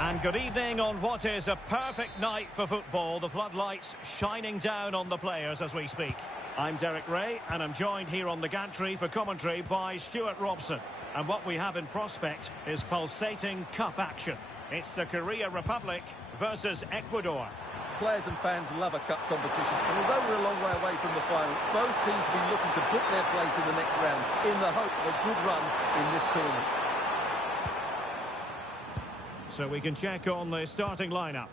And good evening on what is a perfect night for football. The floodlights shining down on the players as we speak. I'm Derek Ray, and I'm joined here on the gantry for commentary by Stuart Robson. And what we have in prospect is pulsating cup action. It's the Korea Republic versus Ecuador. Players and fans love a cup competition, and although we're a long way away from the final, both teams will be looking to book their place in the next round in the hope of a good run in this tournament. So we can check on the starting lineup.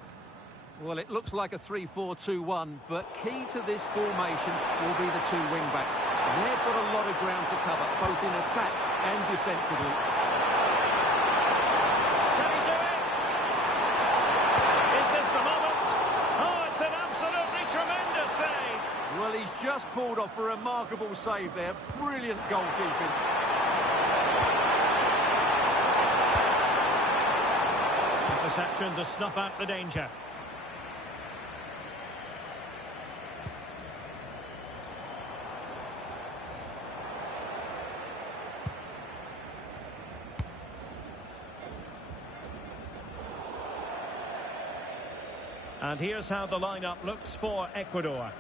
Well, it looks like a 3-4-2-1, but key to this formation will be the two wing-backs. They've got a lot of ground to cover, both in attack and defensively. Can he do it? Is this the moment? Oh, it's an absolutely tremendous save. Well, he's just pulled off a remarkable save there. Brilliant goalkeeping. Interception to snuff out the danger. And here's how the lineup looks for Ecuador.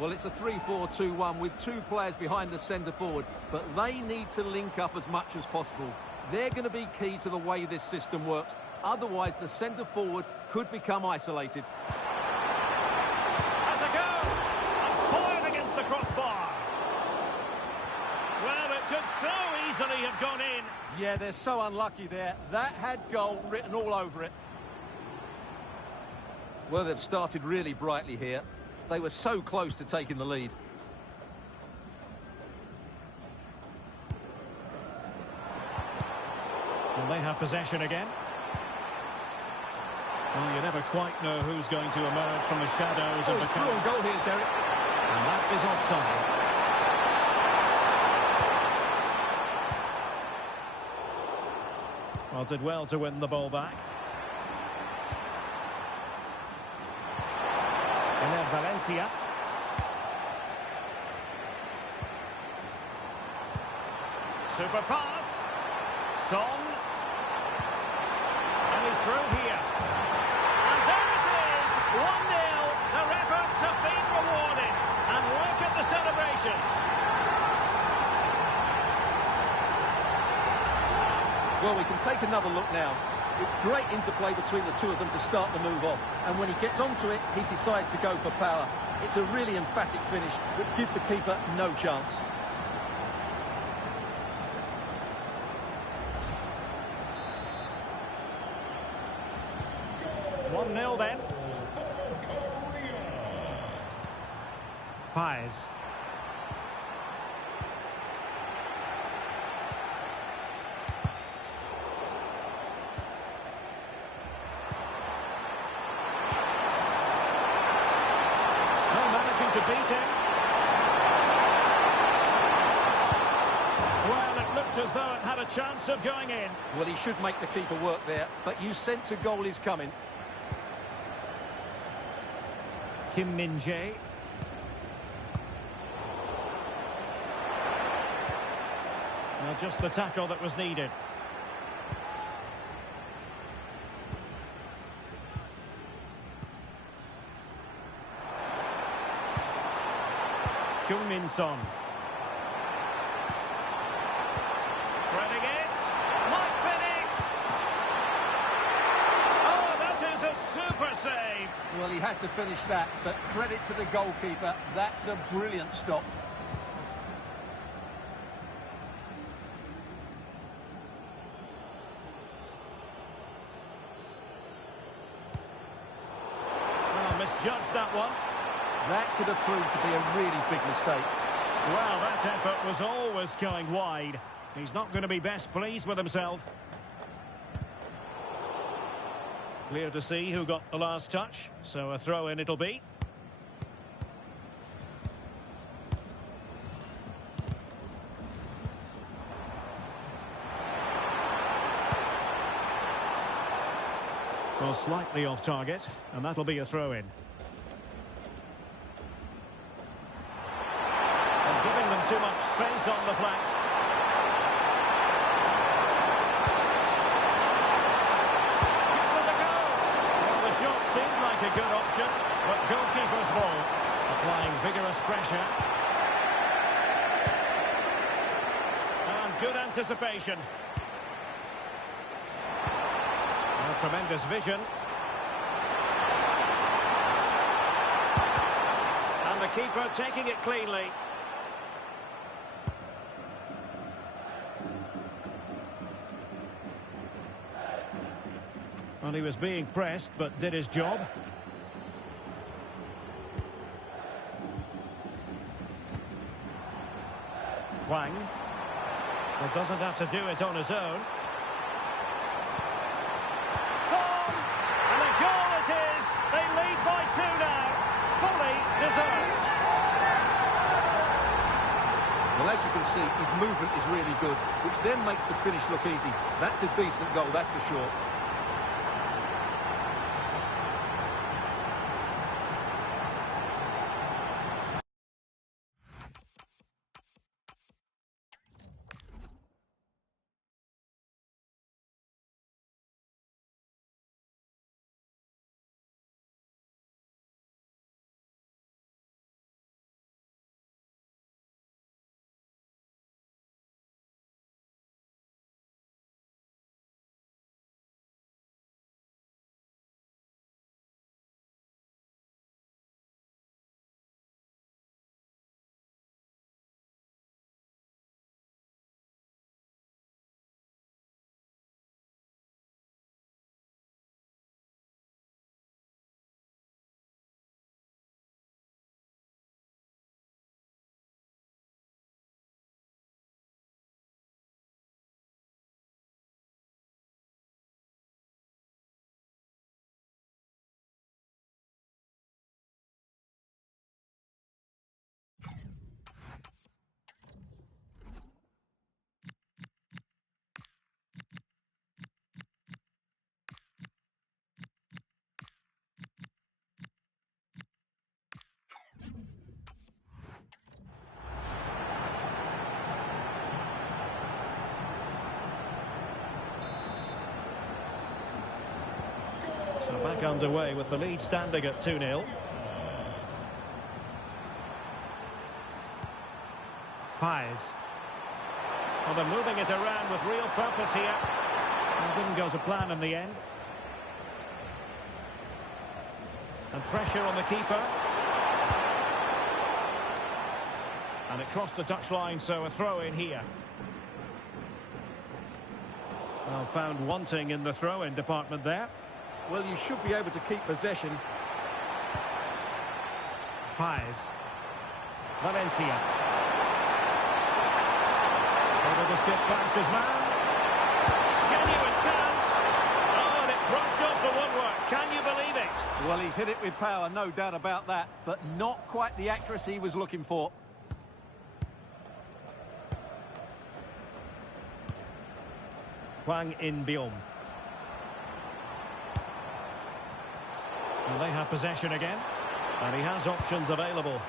Well, it's a 3-4-2-1 with two players behind the centre forward, but they need to link up as much as possible. They're going to be key to the way this system works. Otherwise, the centre forward could become isolated. Has a go! And fired against the crossbar. Well, it could so easily have gone in. Yeah, they're so unlucky there. That had goal written all over it. Well, they've started really brightly here. They were so close to taking the lead. Well, they have possession again. Well, you never quite know who's going to emerge from the shadows of the through on goal here, Derek. And that is offside. Well, did well to win the ball back. Valencia. Super pass. Son. And he's through here. And there it is. 1-0. Their efforts have been rewarded. And look at the celebrations. Well, we can take another look now. It's great interplay between the two of them to start the move off. And when he gets onto it, he decides to go for power. It's a really emphatic finish, which gives the keeper no chance. Goal. 1-0 then. Paez. To beat him. Well, it looked as though it had a chance of going in. Well, he should make the keeper work there, but you sense a goal is coming. Kim Min-jae. Well, just the tackle that was needed. Min-son. Threading it. Might finish. Oh, that is a super save. Well, he had to finish that, but credit to the goalkeeper. That's a brilliant stop. Well, misjudged that one. That could have proved to be a really big mistake. Well, that effort was always going wide. He's not going to be best pleased with himself. Clear to see who got the last touch, so a throw-in it'll be. Well, slightly off target, and that'll be a throw-in. And giving them too much space on the flank. Gives it a go. good anticipation. Oh, tremendous vision. And the keeper taking it cleanly. Well, he was being pressed, but did his job. Hwang. Well, doesn't have to do it on his own. Son! And a goal it is! They lead by 2 now. Fully deserved. Well, as you can see, his movement is really good, which then makes the finish look easy. That's a decent goal, that's for sure. So back underway with the lead standing at 2-0. Paez. Well, they're moving it around with real purpose here. It didn't go to plan in the end. And pressure on the keeper. And it crossed the touchline, so a throw in here. Well, found wanting in the throw-in department there. Well, you should be able to keep possession. Paez. Valencia. Able to skip past his man. Genuine chance. Oh, and it brushed off the woodwork. Can you believe it? Well, he's hit it with power, no doubt about that, but not quite the accuracy he was looking for. Hwang In-beom. Well, they have possession again, and he has options available.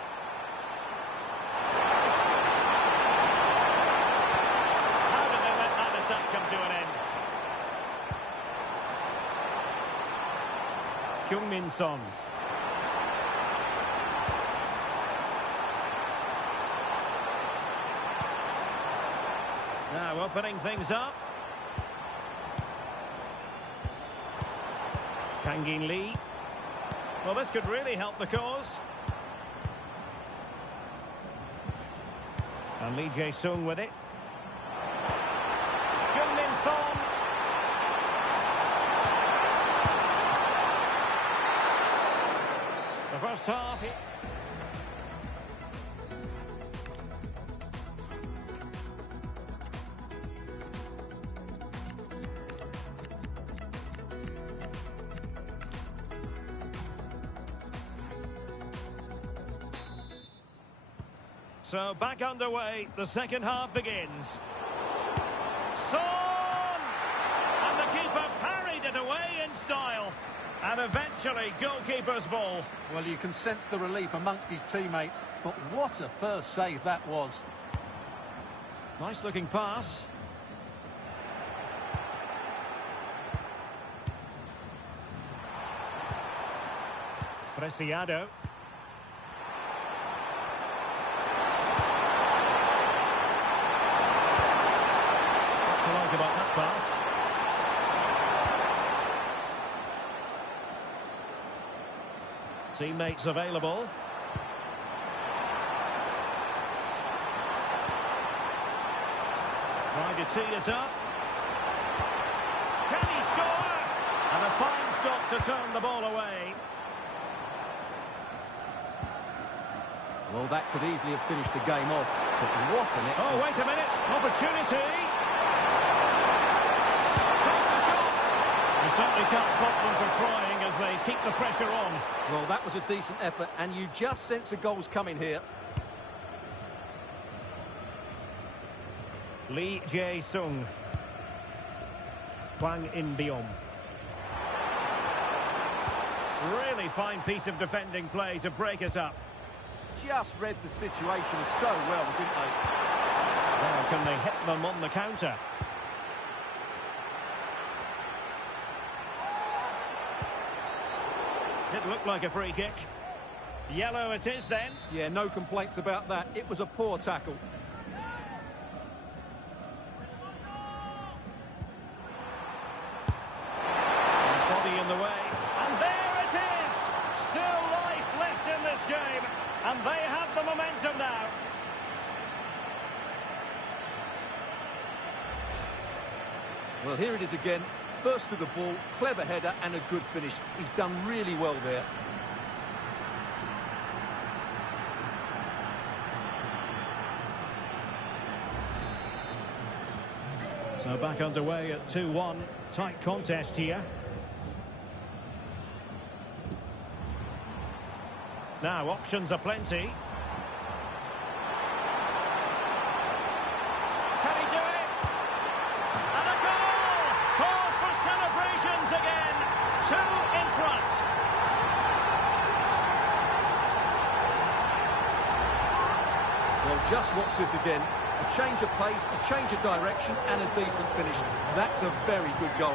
How did they let that attack come to an end? Kyung-min Son. Now opening things up. Kangin Lee. Well, this could really help the cause. And Lee Jae-sung with it. Kyung-min Son. The first half. So back underway, the second half begins. Son! And the keeper parried it away in style. And eventually, goalkeeper's ball. Well, you can sense the relief amongst his teammates, but what a first save that was. Nice looking pass. Preciado. Teammates available. Trying to tee it up. Can he score? And a fine stop to turn the ball away. Well, that could easily have finished the game off. But what an excellent... Oh, wait a minute. Opportunity. Takes the shot. You certainly can't fault them for trying as they keep the pressure on. Well, that was a decent effort, and you just sense a goal's coming here. Lee Jae-sung. Hwang In-byom. Really fine piece of defending play to break us up. Just read the situation so well, didn't they? Well, can they hit them on the counter? Did look like a free kick. Yellow it is then. Yeah, no complaints about that. It was a poor tackle. Body in the way. And there it is! Still life left in this game. And they have the momentum now. Well, here it is again. First to the ball, clever header and a good finish. He's done really well there. So back underway at 2-1. Tight contest here. Now, options are plenty. Can he do it? And a goal! Cause for celebrations again. 2 in front. Well, just watch this again. A change of pace, a change of direction and a decent finish. That's a very good goal.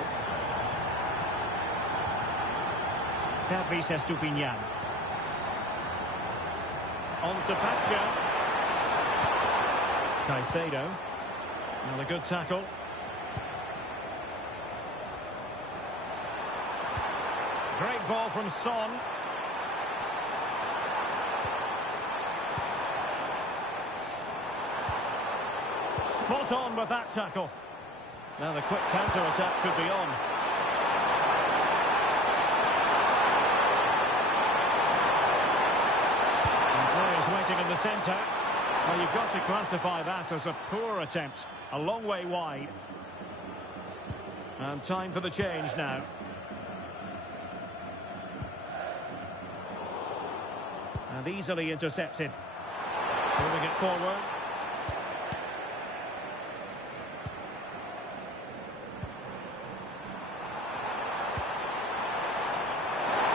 Pervis Estupinian. On to Pacha. Caicedo. Another good tackle. Great ball from Son. Spot on with that tackle. Now the quick counter-attack could be on. And players waiting in the centre. Well, you've got to classify that as a poor attempt. A long way wide. And time for the change now. And easily intercepted. Moving it forward.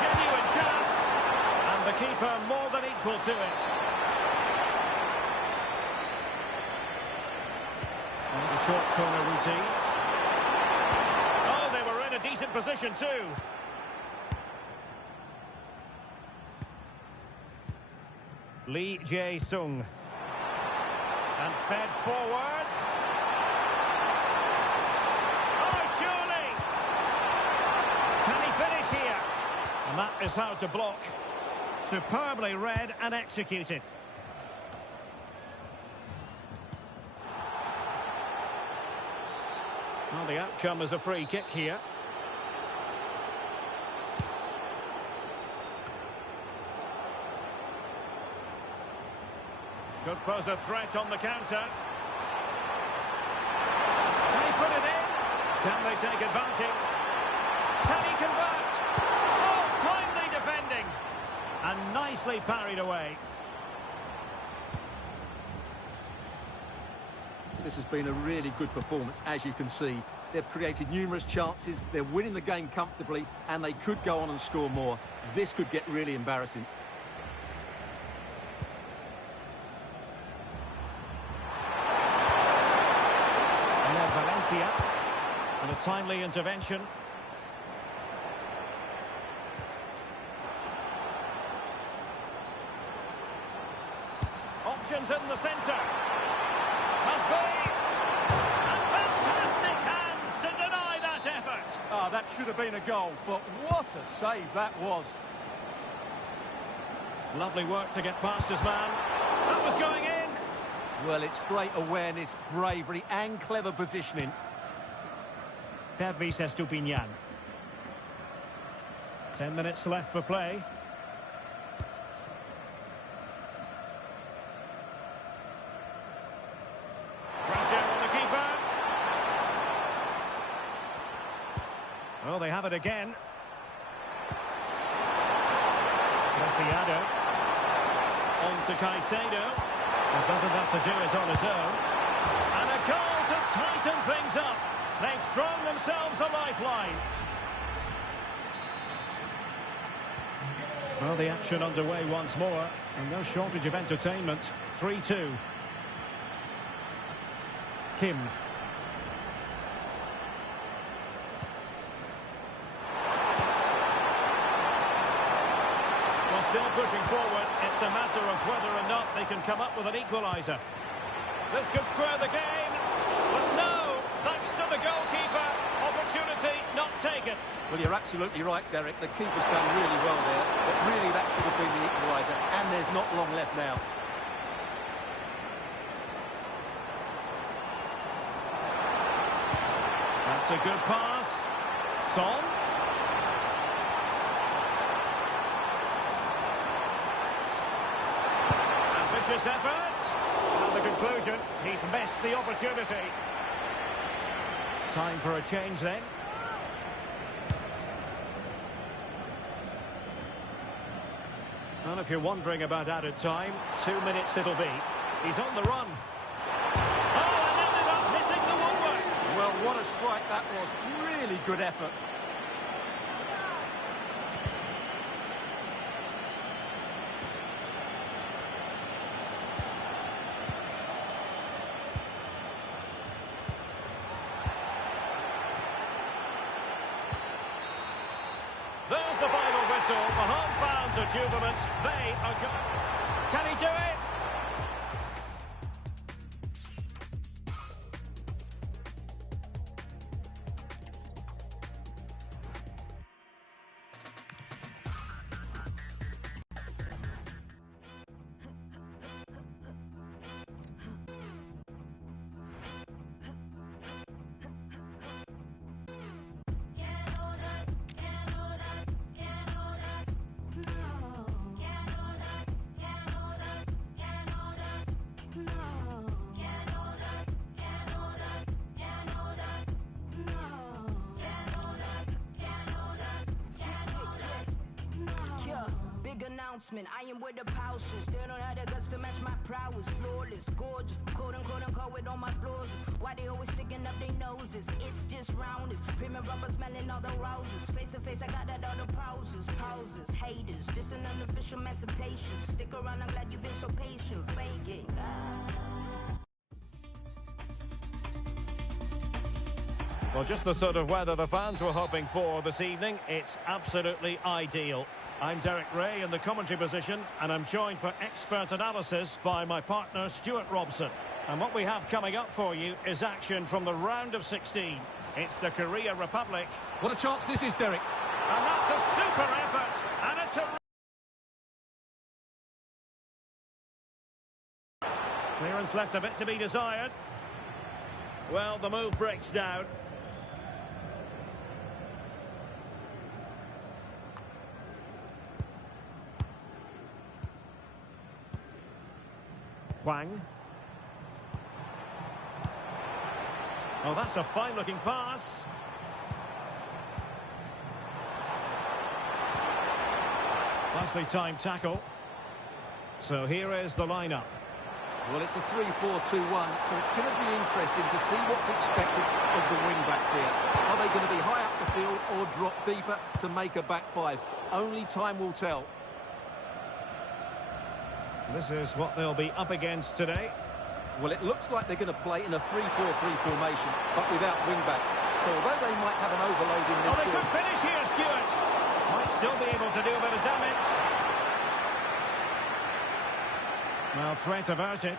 Genuine chance. And the keeper more than equal to it. And the short corner routine. Oh, they were in a decent position too. Lee Jae-sung. And fed forwards. Oh, surely! Can he finish here? And that is how to block. Superbly read and executed. Well, the outcome is a free kick here. Could pose a threat on the counter. Can he put it in? Can they take advantage? Can he convert? Oh, timely defending. And nicely parried away. This has been a really good performance, as you can see. They've created numerous chances, they're winning the game comfortably, and they could go on and score more. This could get really embarrassing. Valencia. And a timely intervention. Options in the centre. Must be. And fantastic hands to deny that effort. Ah, that should have been a goal, but what a save that was. Lovely work to get past his man. That was going in. Well, it's great awareness, bravery and clever positioning. Pervis Estupinian. 10 minutes left for play. Pressure on the keeper. Oh, they have it again. Preciado. On to Caicedo. He doesn't have to do it on his own. And a goal to tighten things up. They've thrown themselves a lifeline. Well, the action underway once more. And no shortage of entertainment. 3-2. Kim. Well, still pushing forward. It's a matter of whether or not they can come up with an equaliser. This could square the game. But no, thanks to the goalkeeper. Opportunity not taken. Well, you're absolutely right, Derek. The keeper's done really well there. But really, that should have been the equaliser. And there's not long left now. That's a good pass. Son. Ambitious effort. And the conclusion, he's missed the opportunity. Time for a change then. Well, if you're wondering about added time, 2 minutes it'll be. He's on the run. Oh, and ended up hitting the woodwork. Well, what a strike that was. Really good effort. There's the final whistle. The home fans are jubilant. They are good. Can he do it? Announcement, I am where the pouches. They don't have the guts to match my prowess. Flawless, gorgeous, quote unquote with all my flaws. Why they always sticking up their noses? It's just roundness. Premium rubber smelling all the roses. Face to face, I got that all the pauses. Haters, this an unofficial emancipation. Stick around, I'm glad you've been so patient. Fake it. Well, just the sort of weather the fans were hoping for this evening. It's absolutely ideal. I'm Derek Ray in the commentary position, and I'm joined for expert analysis by my partner Stuart Robson. And what we have coming up for you is action from the round of 16. It's the Korea Republic. What a chance this is, Derek. And that's a super effort, and it's a... Clearance left a bit to be desired. Well, the move breaks down. Hwang. Oh, that's a fine-looking pass. Nicely timed tackle. So here is the lineup. Well, it's a 3-4-2-1, so it's going to be interesting to see what's expected of the wing-backs here. Are they going to be high up the field or drop deeper to make a back five? Only time will tell. This is what they'll be up against today. Well, it looks like they're going to play in a 3-4-3 formation, but without wing-backs. So although they might have an overload in Oh, they midfield... could finish here, Stuart. Might still be able to do a bit of damage. Well, threat averted.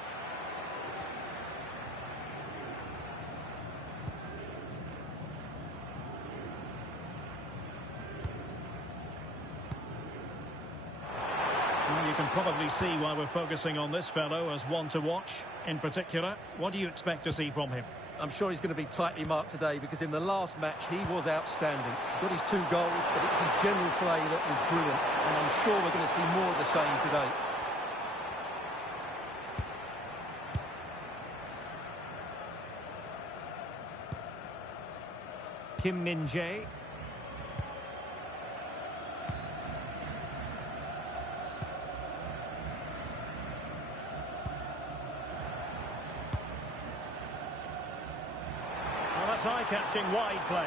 Well, you can probably see why we're focusing on this fellow as one to watch. In particular, what do you expect to see from him? I'm sure he's going to be tightly marked today because in the last match he was outstanding. Got his 2 goals, but it's his general play that was brilliant. And I'm sure we're going to see more of the same today. Kim Min-jae. Well, that's eye-catching wide play.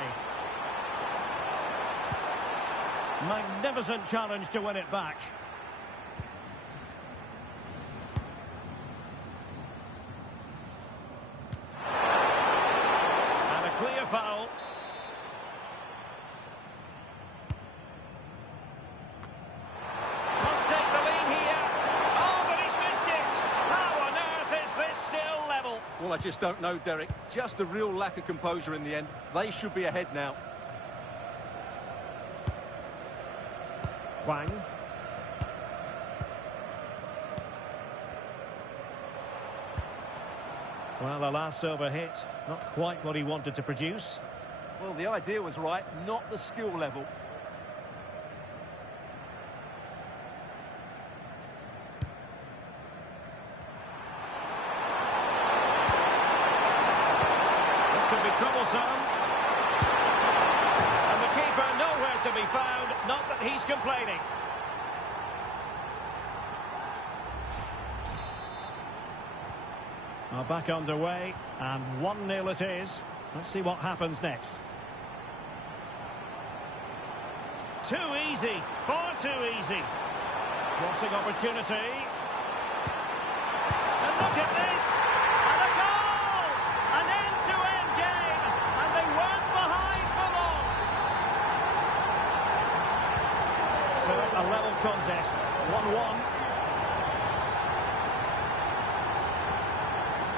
Magnificent challenge to win it back. And a clear foul. Well, I just don't know, Derek. Just a real lack of composure in the end. They should be ahead now. Hwang. Well, alas, overhit. Not quite what he wanted to produce. Well, the idea was right, not the skill level. Troublesome. And the keeper nowhere to be found, not that he's complaining. Well, back underway, and 1-0 it is. Let's see what happens next. Too easy, far too easy. Crossing opportunity. And look at this! And a goal! An end-to-end game, and they weren't behind for long. So a level contest, 1-1.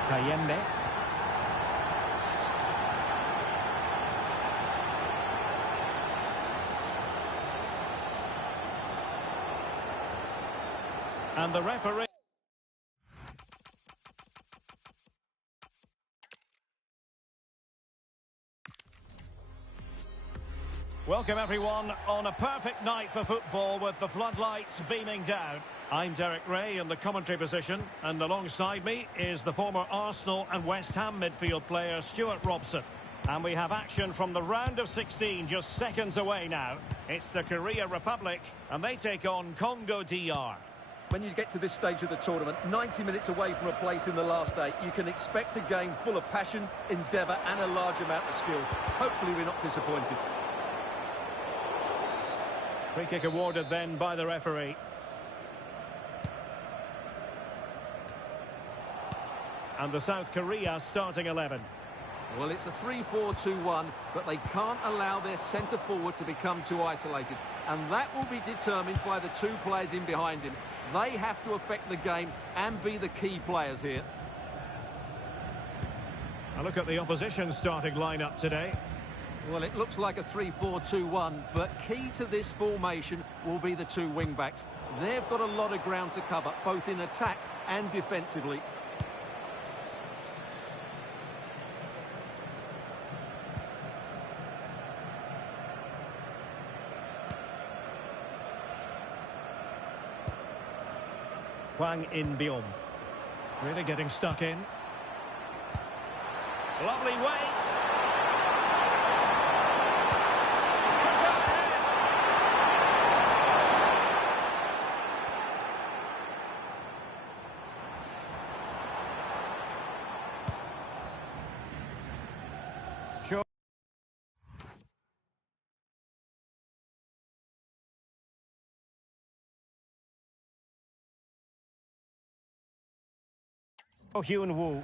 Kayembe. And the referee. Welcome everyone on a perfect night for football with the floodlights beaming down. I'm Derek Ray in the commentary position, and alongside me is the former Arsenal and West Ham midfield player Stuart Robson. And we have action from the round of 16 just seconds away now. It's the Korea Republic, and they take on Congo DR. When you get to this stage of the tournament, 90 minutes away from a place in the last 8, you can expect a game full of passion, endeavour and a large amount of skill. Hopefully we're not disappointed. Free kick awarded then by the referee. And the South Korea starting 11. Well, it's a 3-4-2-1, but they can't allow their centre forward to become too isolated. And that will be determined by the 2 players in behind him. They have to affect the game and be the key players here. A look at the opposition starting lineup today. Well, it looks like a 3-4-2-1, but key to this formation will be the 2 wing-backs. They've got a lot of ground to cover, both in attack and defensively. Hwang In-beom. Really getting stuck in. Lovely weight. Hyun-woo.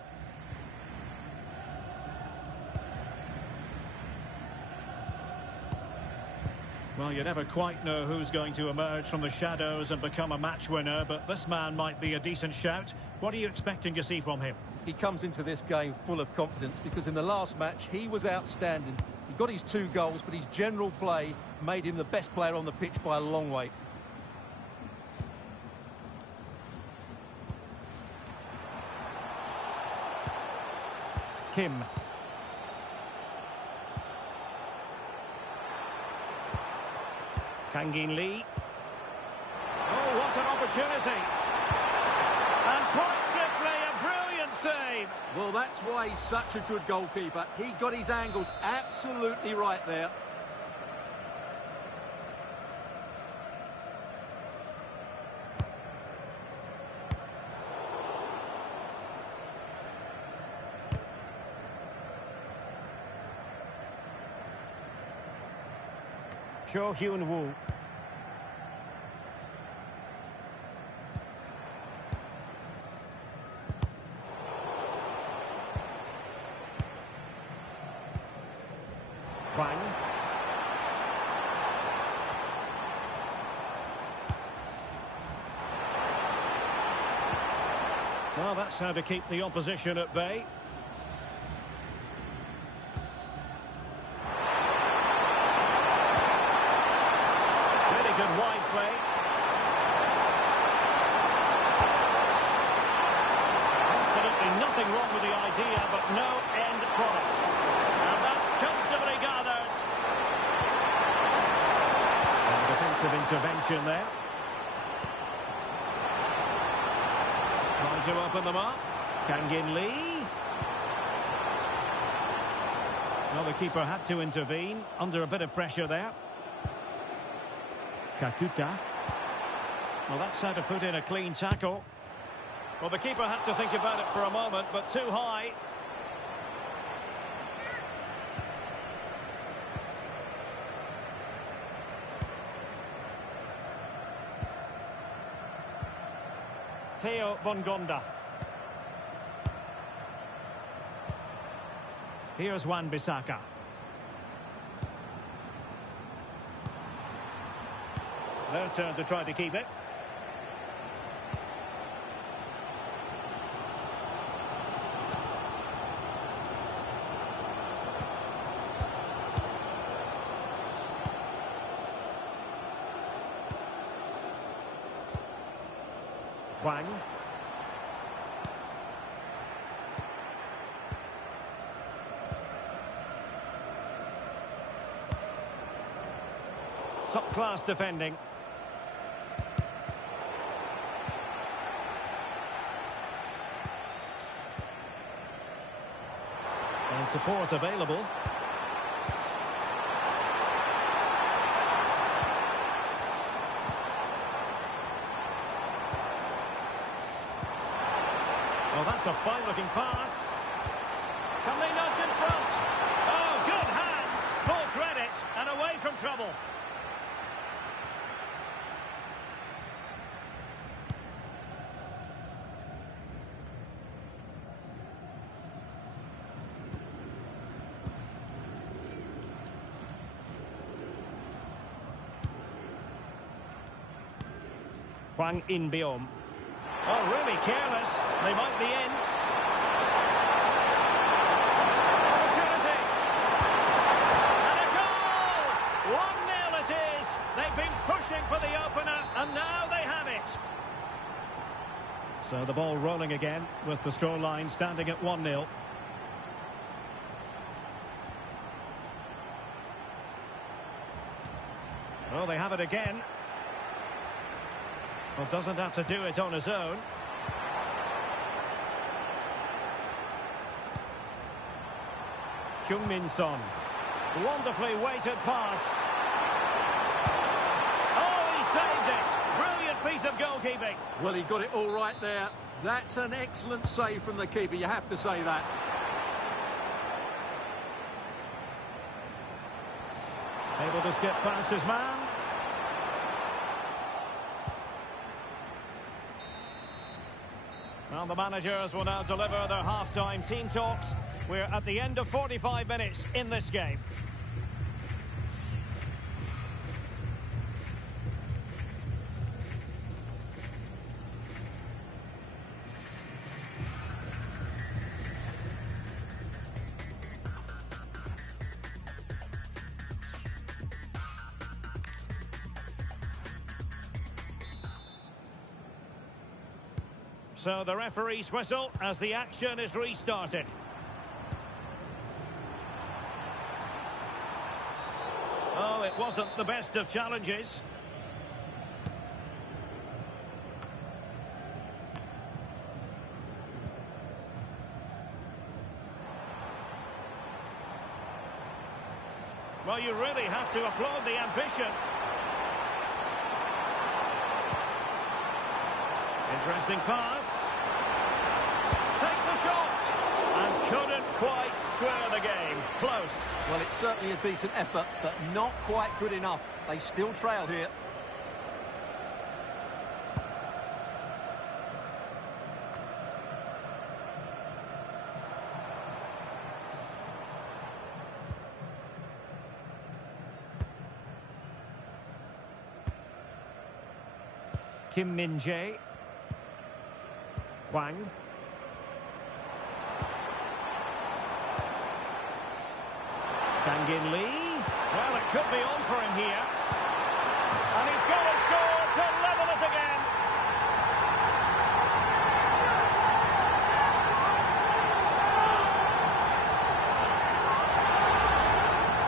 Well, you never quite know who's going to emerge from the shadows and become a match winner, but this man might be a decent shout. What are you expecting to see from him? He comes into this game full of confidence because in the last match he was outstanding. He got his 2 goals, but his general play made him the best player on the pitch by a long way. Kim. Kangin Lee. Oh, what an opportunity. And quite simply, a brilliant save. Well, that's why he's such a good goalkeeper. He got his angles absolutely right there. Cho Hyun-woo. Hwang. Well, that's how to keep the opposition at bay. Really good wide play. Absolutely nothing wrong with the idea, but no end product. And that's comfortably gathered. And defensive intervention there. Trying to open them up. Kangin Lee. Well, the keeper had to intervene under a bit of pressure there. Kakuta. Well, that's how to put in a clean tackle. Well, the keeper had to think about it for a moment, but too high. Theo Bongonda. Here's Wan-Bissaka. Their turn to try to keep it. Hwang. Top class defending. And support available. Well, that's a fine-looking pass. Can they nudge in front? Oh, good hands. Full credit and away from trouble. Hwang In-beom. Oh, really careless. They might be in. Opportunity. And a goal! 1-0 it is. They've been pushing for the opener, and now they have it. So the ball rolling again, with the scoreline standing at 1-0. Well, they have it again. Well, doesn't have to do it on his own. Kyung-min Son. Wonderfully weighted pass. Oh, he saved it. Brilliant piece of goalkeeping. Well, he got it all right there. That's an excellent save from the keeper, you have to say that. Able to skip past his man. Well, the managers will now deliver their half-time team talks. We're at the end of 45 minutes in this game. So the referee's whistle as the action is restarted. wasn't the best of challenges. Well, you really have to applaud the ambition. Interesting pass. Takes the shot. And couldn't quite square the game. Close. Well, it's certainly a decent effort, but not quite good enough. They still trail here. Kim Min-jae. Hwang. Kang-in Lee. Well, it could be on for him here. And he's going to score to level us again.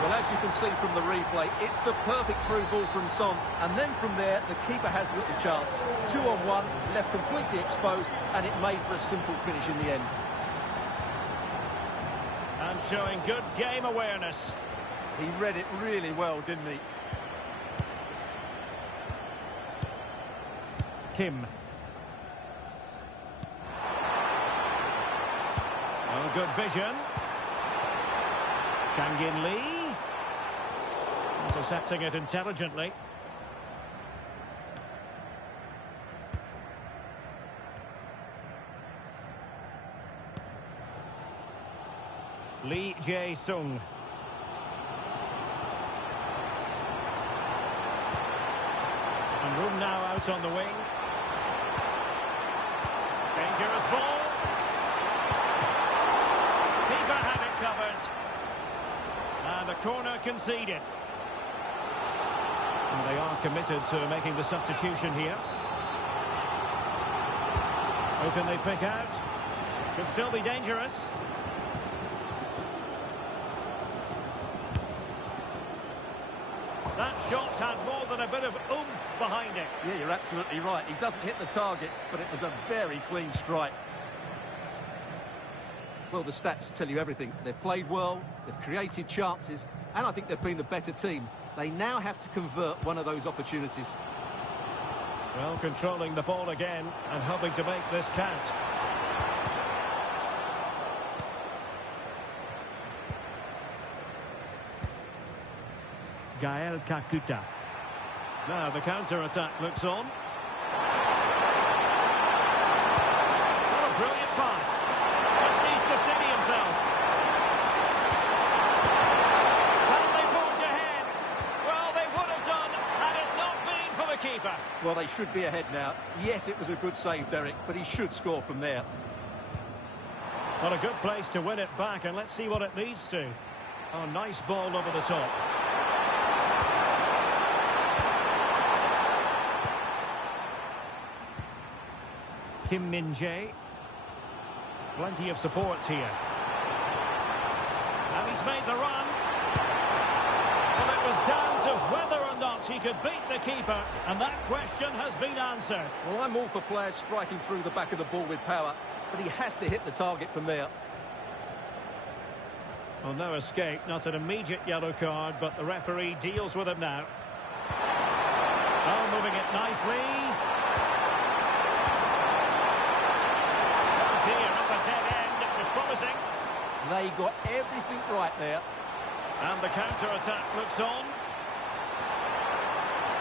Well, as you can see from the replay, it's the perfect through ball from Son. And then from there, the keeper has little chance. 2-on-1, left completely exposed, and it made for a simple finish in the end. And showing good game awareness. He read it really well, didn't he? Kim. Oh, good vision. Kang-in Lee. Intercepting it intelligently. Lee Jae-sung. And room now out on the wing. Dangerous ball. Keeper had it covered. And the corner conceded. And they are committed to making the substitution here. Who can they pick out? Could still be dangerous. That shot had more than a bit of oomph behind it. Yeah, you're absolutely right. He doesn't hit the target, but it was a very clean strike. Well, the stats tell you everything. They've played well, they've created chances, and I think they've been the better team. They now have to convert one of those opportunities. Well, controlling the ball again and hoping to make this count. Gael Kakuta. Now the counter-attack looks on. What a brilliant pass. Just needs to steady himself. Can they forge ahead? Well, they would have done had it not been for the keeper. Well, they should be ahead now. Yes, it was a good save, Derek, but he should score from there. Well, a good place to win it back, and let's see what it leads to. Oh, nice ball over the top. Kim Min-jae. Plenty of support here. And he's made the run. Well, it was down to whether or not he could beat the keeper, and that question has been answered. Well, I'm all for players striking through the back of the ball with power, but he has to hit the target from there. Well, no escape, not an immediate yellow card, but the referee deals with it now. Oh, moving it nicely. At the dead end, it was promising. They got everything right there. And the counter-attack looks on.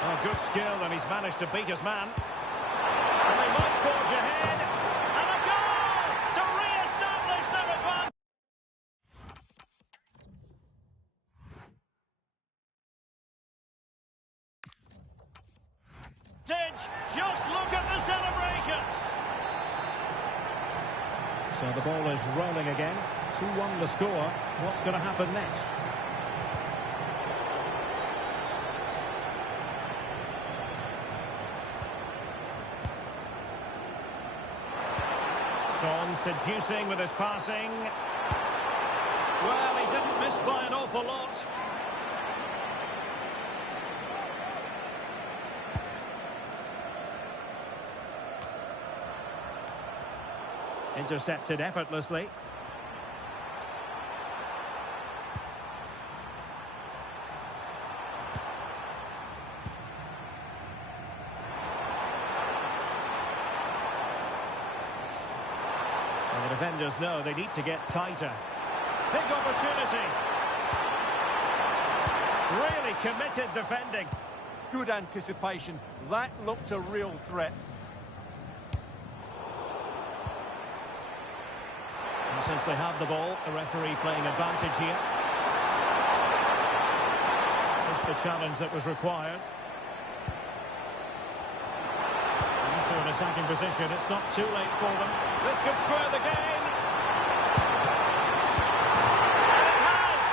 Oh, good skill, and he's managed to beat his man. And they might forge ahead. And a goal to re-establish their advantage. Just look at the celebrations. So the ball is rolling again. 2-1 the score. What's going to happen next? Son seducing with his passing. Well, he didn't miss by an awful lot. Intercepted effortlessly. And the defenders know they need to get tighter. Big opportunity. Really committed defending. Good anticipation. That looked a real threat. And since they have the ball, the referee playing advantage here. Just the challenge that was required. Into an attacking position. It's not too late for them. This could square the game. And it has!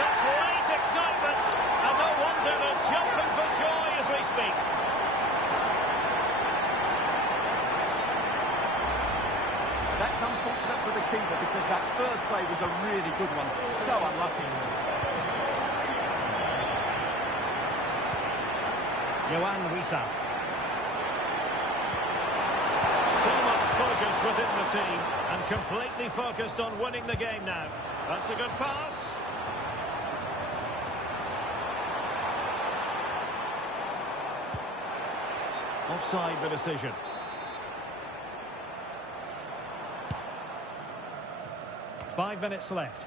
Such late excitement. And no wonder they're jumping for joy as we speak. That's unfortunate for the keeper because that first save was a really good one. So unlucky. Johan Wissa. So much focus within the team and completely focused on winning the game now. That's a good pass. Offside the decision. Five minutes left.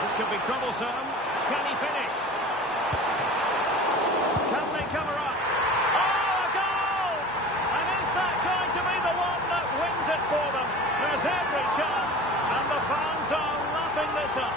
This could be troublesome. Can he finish? Can they cover up? Oh, a goal! And is that going to be the one that wins it for them? There's every chance, and the fans are lapping this up.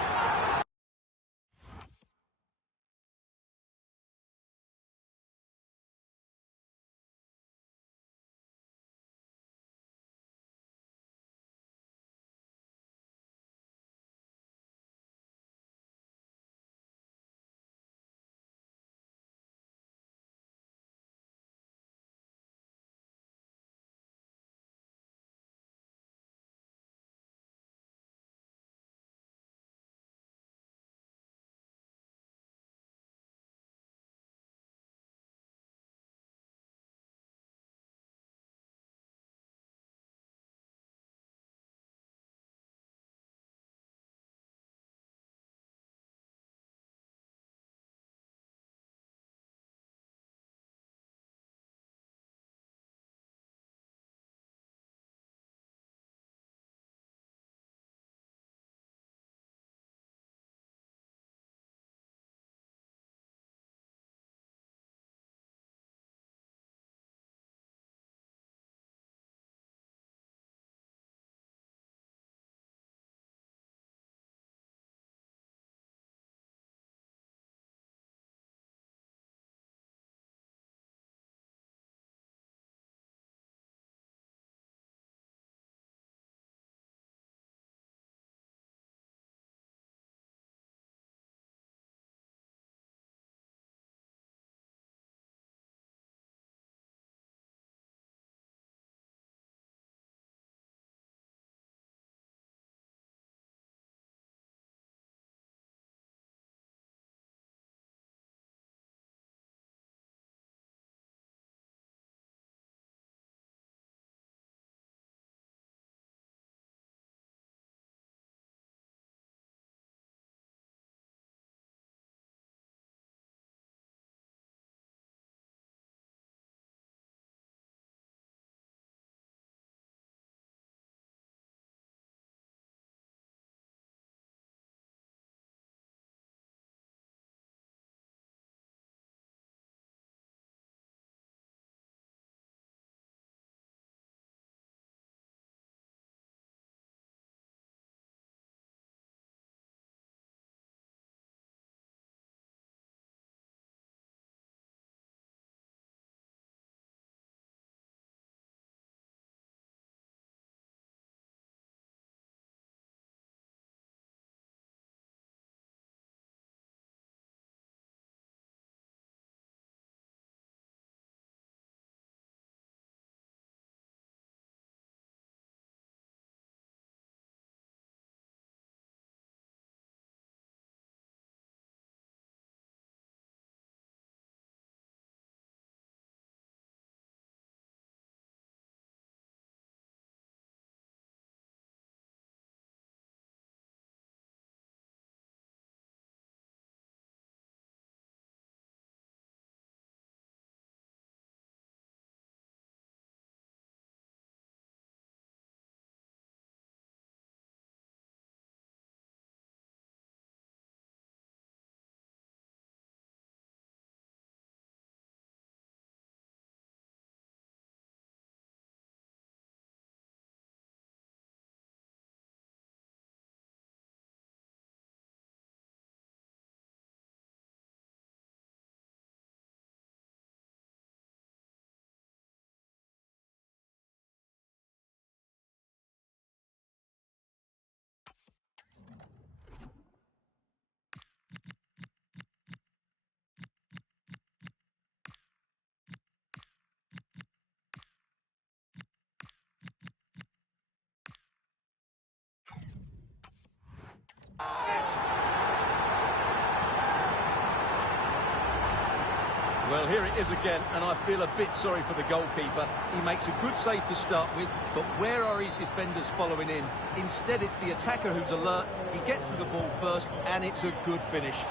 Well, here it is again, and I feel a bit sorry for the goalkeeper. He makes a good save to start with, but where are his defenders following in? Instead, it's the attacker who's alert. He gets to the ball first, and it's a good finish.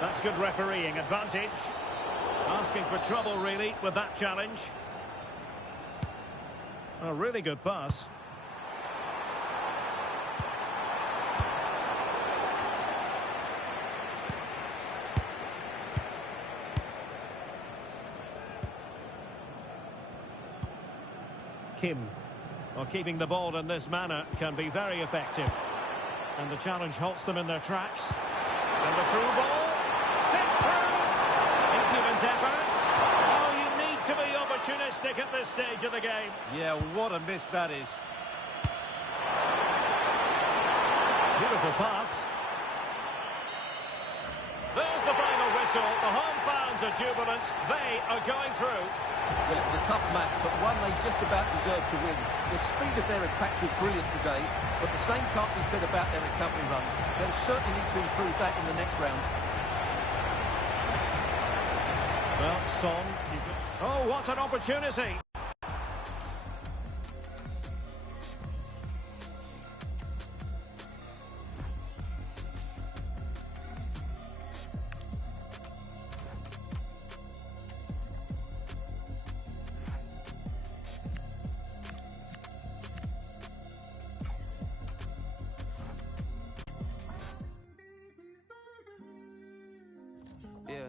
That's good refereeing advantage. Asking for trouble, really, with that challenge. A really good pass. Kim. Well, keeping the ball in this manner can be very effective. And the challenge halts them in their tracks. And the through ball. Sent through. Impudent efforts. Oh, you need to be opportunistic at this stage of the game. Yeah, what a miss that is. Beautiful pass. There's the final whistle. The home fans are jubilant. They are going through. Well, it was a tough match, but one they just about deserved to win. The speed of their attacks was brilliant today, but the same can't be said about their recovery runs. They'll certainly need to improve that in the next round. Well, Son. Oh, what an opportunity. Yeah.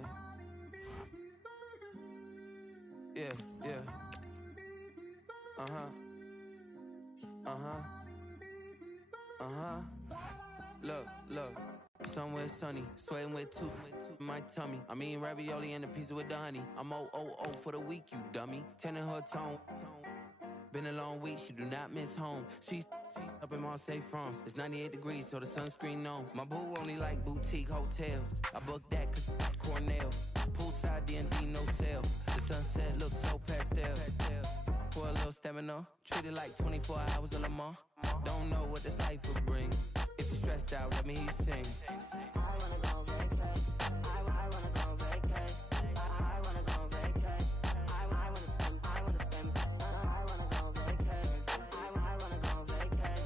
Look. Somewhere sunny, sweating with two my tummy. I mean ravioli and a pizza with the honey. I'm 000 for the week, you dummy. 10 in her tone. Been a long week, she do not miss home. She's up in Marseille, France. It's 98 degrees, so the sunscreen on. My boo only like boutique hotels. I booked that cause Cornell. Poolside D&D, no sale. The sunset looks so pastel. For a little stamina, treat it like 24 hours of Le Mans. Don't know what this life will bring. If you're stressed out, let me hear you sing. I wanna go vacay. I wanna go vacay. I wanna go vacay. I wanna spend. I wanna go vacay. I wanna go vacay.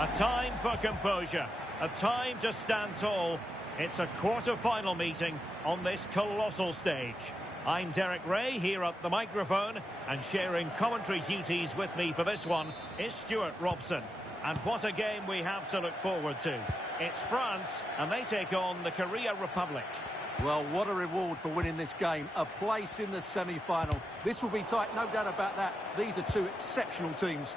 A time for composure. A time to stand tall. It's a quarter-final meeting on this colossal stage. I'm Derek Ray here at the microphone, and sharing commentary duties with me for this one is Stuart Robson. And what a game we have to look forward to. It's France, and they take on the Korea Republic. Well, what a reward for winning this game. A place in the semi-final. This will be tight, no doubt about that. These are two exceptional teams.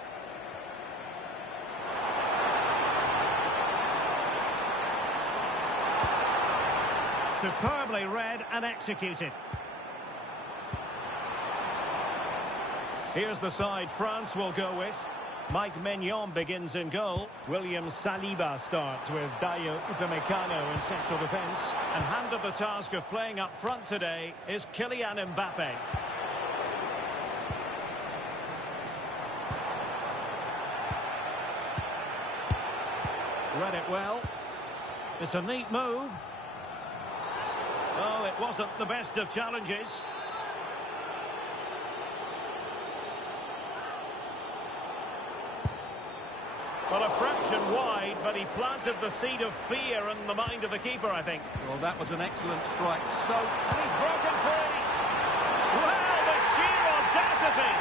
Superbly read and executed. Here's the side France will go with. Mike Maignan begins in goal. William Saliba starts with Dayo Upamecano in central defence. And handed the task of playing up front today is Kylian Mbappe. Read it well. It's a neat move. Oh, it wasn't the best of challenges. Well, a fraction wide, but he planted the seed of fear in the mind of the keeper, I think. Well, that was an excellent strike. And he's broken free. Well, the sheer audacity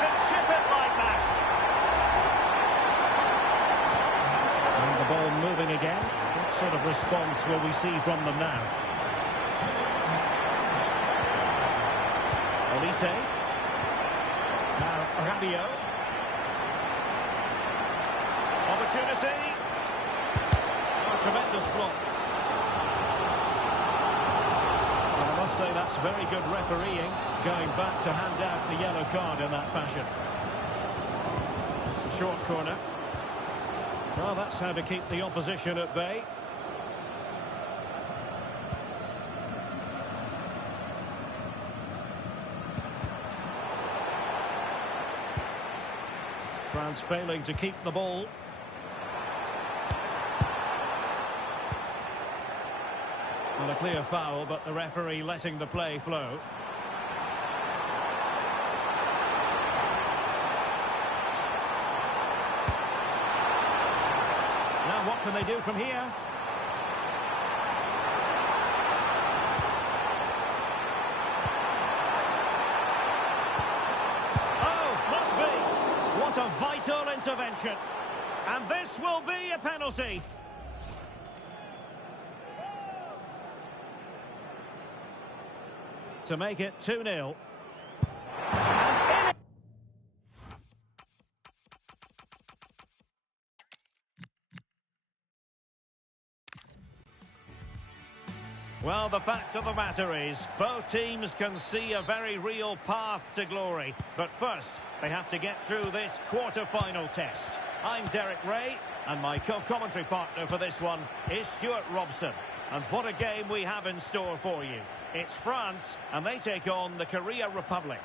to chip it like that. And the ball moving again. What sort of response will we see from them now? Olise. Now, Rabiot. Opportunity. Oh, tremendous block. And I must say that's very good refereeing, going back to hand out the yellow card in that fashion. It's a short corner. Well, that's how to keep the opposition at bay. France failing to keep the ball. Not a clear foul, but the referee letting the play flow. Now what can they do from here? Oh, must be. What a vital intervention. And this will be a penalty. To make it 2-0. Well, the fact of the matter is, both teams can see a very real path to glory. But first, they have to get through this quarter-final test. I'm Derek Ray, and my co-commentary partner for this one is Stuart Robson. And what a game we have in store for you. It's France, and they take on the Korea Republic.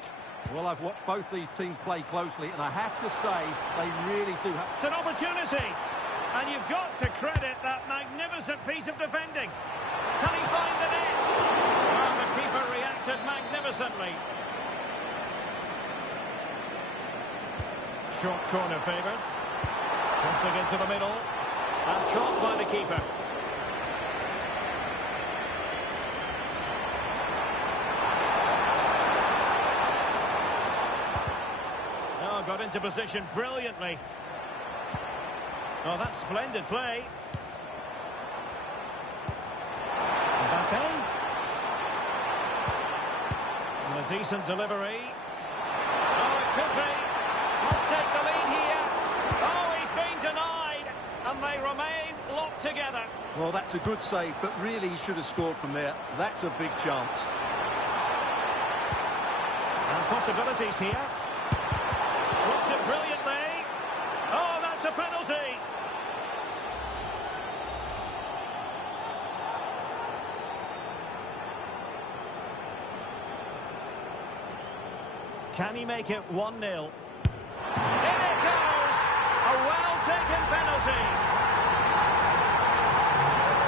Well, I've watched both these teams play closely, and I have to say, they really do have... It's an opportunity, and you've got to credit that magnificent piece of defending. Can he find the net? Well, the keeper reacted magnificently. Short corner favoured. Crossing into the middle, and caught by the keeper. Got into position brilliantly. Oh, that's splendid play. Mbappe. And a decent delivery. Oh, it could be. Must take the lead here. Oh, he's been denied. And they remain locked together. Well, that's a good save, but really he should have scored from there. That's a big chance. And possibilities here. Blocked it brilliantly. Oh, that's a penalty. Can he make it 1-0? In it goes! A well-taken penalty.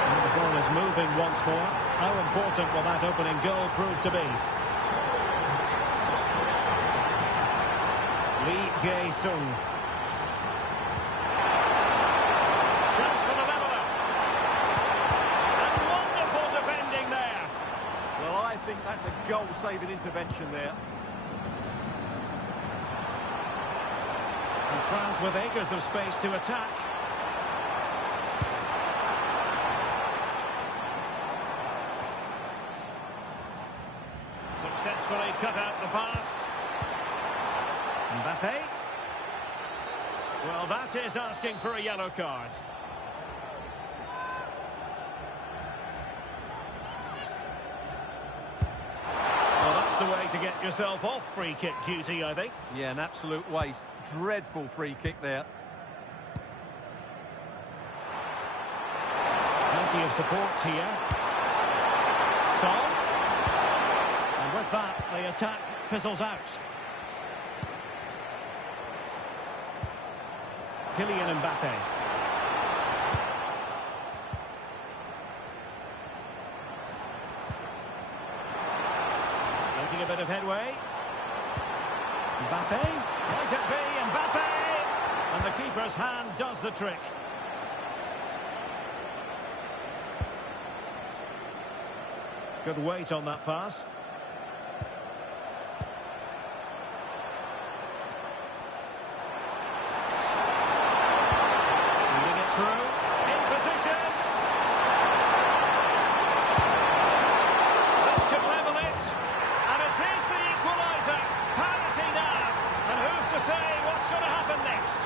And the ball is moving once more. How important will that opening goal prove to be? Lee Jae-sung. Chance for the leveller. And wonderful defending there. Well, I think that's a goal-saving intervention there. And France with acres of space to attack. Successfully cut out the pass. Mbappe. Well, that is asking for a yellow card. Well, that's the way to get yourself off free kick duty, I think. Yeah, an absolute waste. Dreadful free kick there. Plenty of support here. Son. And with that, the attack fizzles out. Kylian Mbappe. Making a bit of headway. Mbappe. Might it be Mbappe? And the keeper's hand does the trick. Good weight on that pass. Through, in position. This could level it, and it is the equaliser. Parity now, and who's to say what's going to happen next?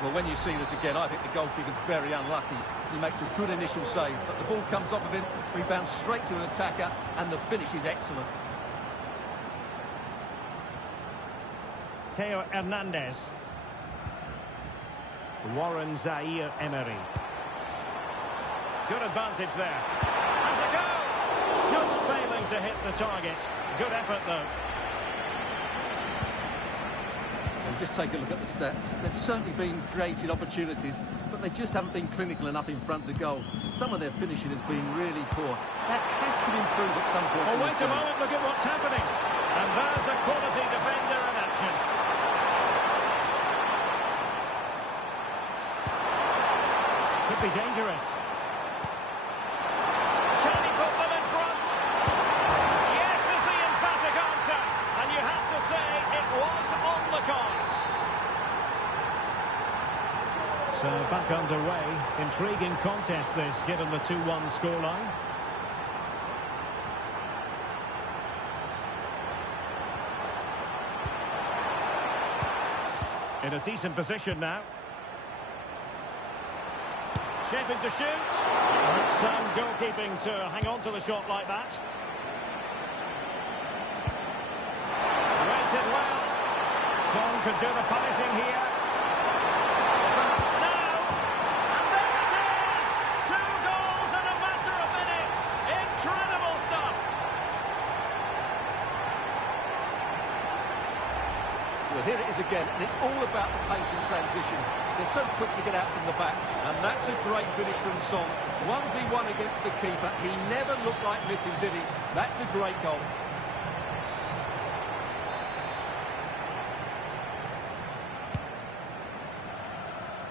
Well, when you see this again, I think the goalkeeper's very unlucky. He makes a good initial save, but the ball comes off of him, rebounds straight to an attacker, and the finish is excellent. Theo Hernandez. Warren Zaire-Emery. Good advantage there. Has a go! Just failing to hit the target. Good effort, though. And just take a look at the stats. They've certainly been created opportunities, but they just haven't been clinical enough in front of goal. Some of their finishing has been really poor. That has to improve at some point. Oh, wait a moment, look at what's happening. And there's a quality defender in action. Could be dangerous. Can he put them in front? Yes is the emphatic answer. And you have to say it was on the cards. So back underway. Intriguing contest this, given the 2-1 scoreline. In a decent position now. Shaping to shoot. That's sound goalkeeping to hang on to the shot like that. Reads it well. Son could do the punishing here. Perhaps now. And there it is! 2 goals in a matter of minutes. Incredible stuff. Well, here it is again, and it's all about the pace and transition. They're so quick to get out from the back, and that's a great finish from Son. 1v1 against the keeper. He never looked like missing, did he? That's a great goal.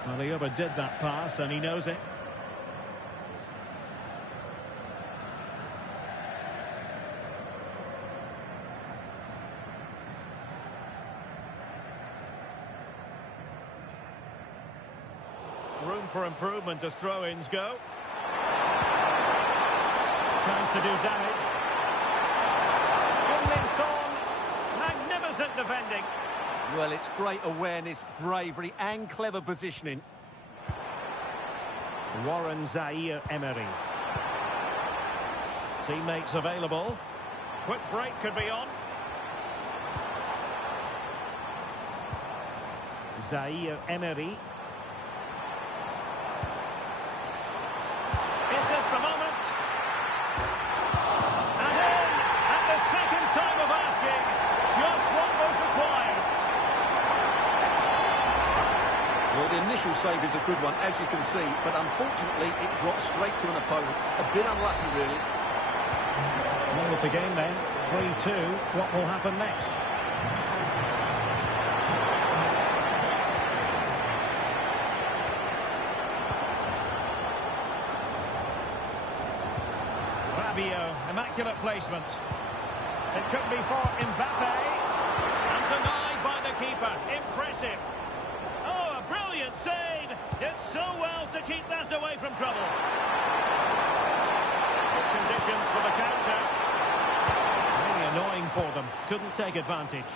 Well, he overdid that pass, and he knows it. Room for improvement as throw-ins go. Chance to do damage. Son, magnificent defending. Well, it's great awareness, bravery and clever positioning. Warren Zaire-Emery. Teammates available. Quick break could be on. Zaire-Emery. Is this the moment? And in at the second time of asking. Just what was required. Well, the initial save is a good one, as you can see, but unfortunately it dropped straight to an opponent. A bit unlucky, really. Well, with the game then, 3-2. What will happen next? Immaculate placement. It could be for Mbappe. And denied by the keeper. Impressive. Oh, a brilliant save. Did so well to keep that away from trouble. Good conditions for the counter. Really annoying for them. Couldn't take advantage.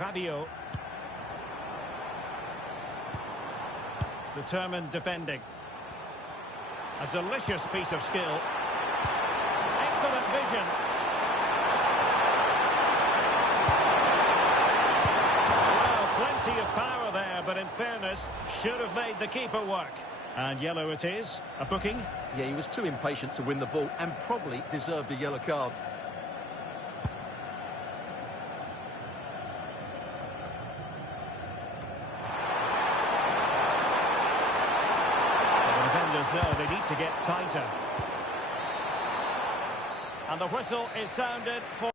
Rabiot. Determined defending. A delicious piece of skill. Excellent vision. Well, plenty of power there, but in fairness, should have made the keeper work. And yellow it is. A booking. Yeah, he was too impatient to win the ball and probably deserved a yellow card. No, they need to get tighter. And the whistle is sounded for...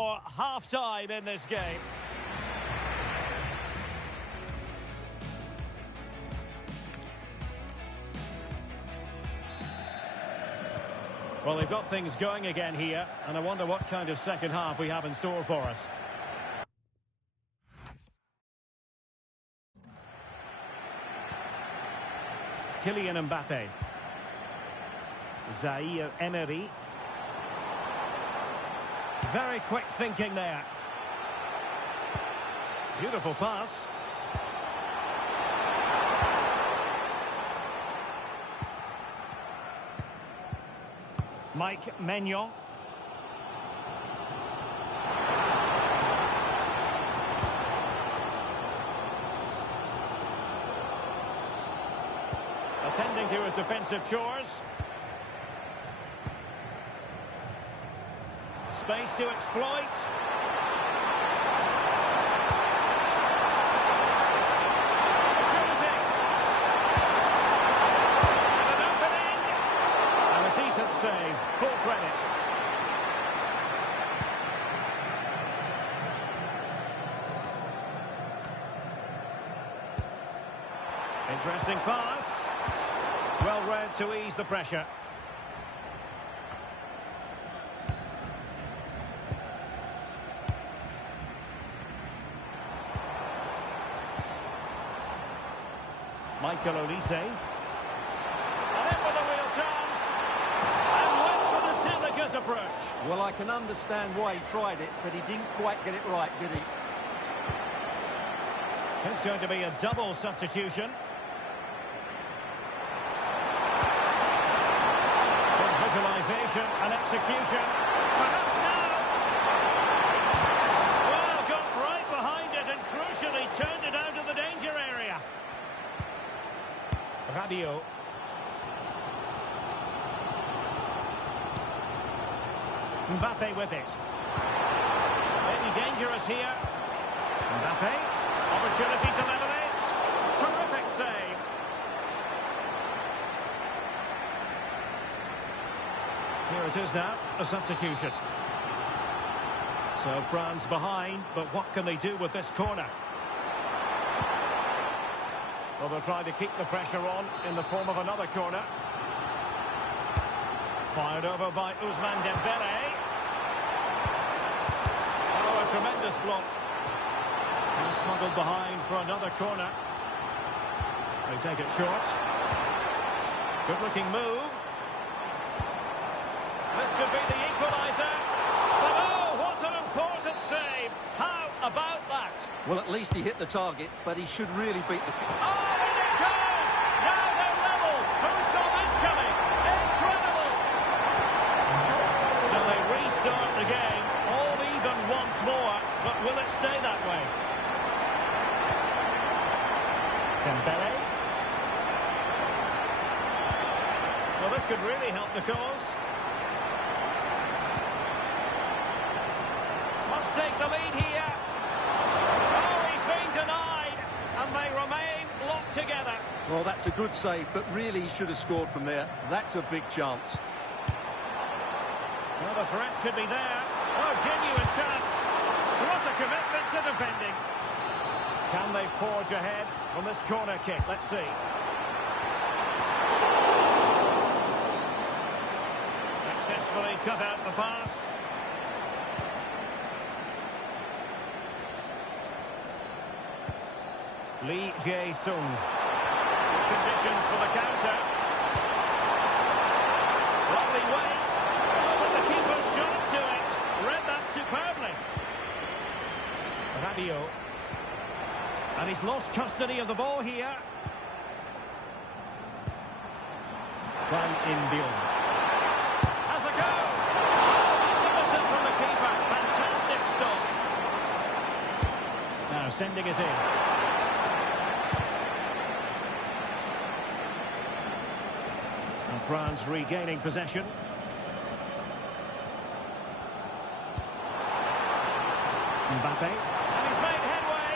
For half-time in this game. Well, they've got things going again here, and I wonder what kind of second half we have in store for us. Kylian Mbappe. Zaire Emery. Very quick thinking there. Beautiful pass. Mike Maignan. Attending to his defensive chores. Space to exploit. Opportunity. An opening. And a decent save. Full credit. Interesting pass. Well read to ease the pressure. Michael Olise. And in with a real chance. And went for the delicate approach. Well, I can understand why he tried it, but he didn't quite get it right, did he? It's going to be a double substitution. Good visualization and execution. Perhaps now. Well, got right behind it and crucially turned it out of the danger area. Rabiot. Mbappe with it. Maybe dangerous here. Mbappe. Opportunity to level it. Terrific save. Here it is now, a substitution. So France behind, but what can they do with this corner? Well, they'll try to keep the pressure on in the form of another corner. Fired over by Ousmane Dembele. Oh, a tremendous block. And smuggled behind for another corner. They take it short. Good-looking move. This could be the equaliser. But oh, what an important save. How about that? Well, at least he hit the target, but he should really beat the... Oh, and it goes! Now they're level. Who saw this coming? Incredible! So they restart the game, all even once more, but will it stay that way? Dembele. Well, this could really help the cause. Must take the lead here. Oh, he's been denied, and they remain locked together. Well, that's a good save, but really he should have scored from there. That's a big chance. Well, the threat could be there. Oh, genuine chance. What a commitment to defending. Can they forge ahead from this corner kick? Let's see. Successfully cut out the pass. Lee Jae-sung. Conditions for the counter. Lovely weight. Oh, but the keeper shot to it. Read that superbly. Rabiot. And he's lost custody of the ball here. Van In-beom. Has a go. Oh, magnificent from the keeper. Fantastic stop. Now sending it in. And France regaining possession. Mbappe. And he's made headway.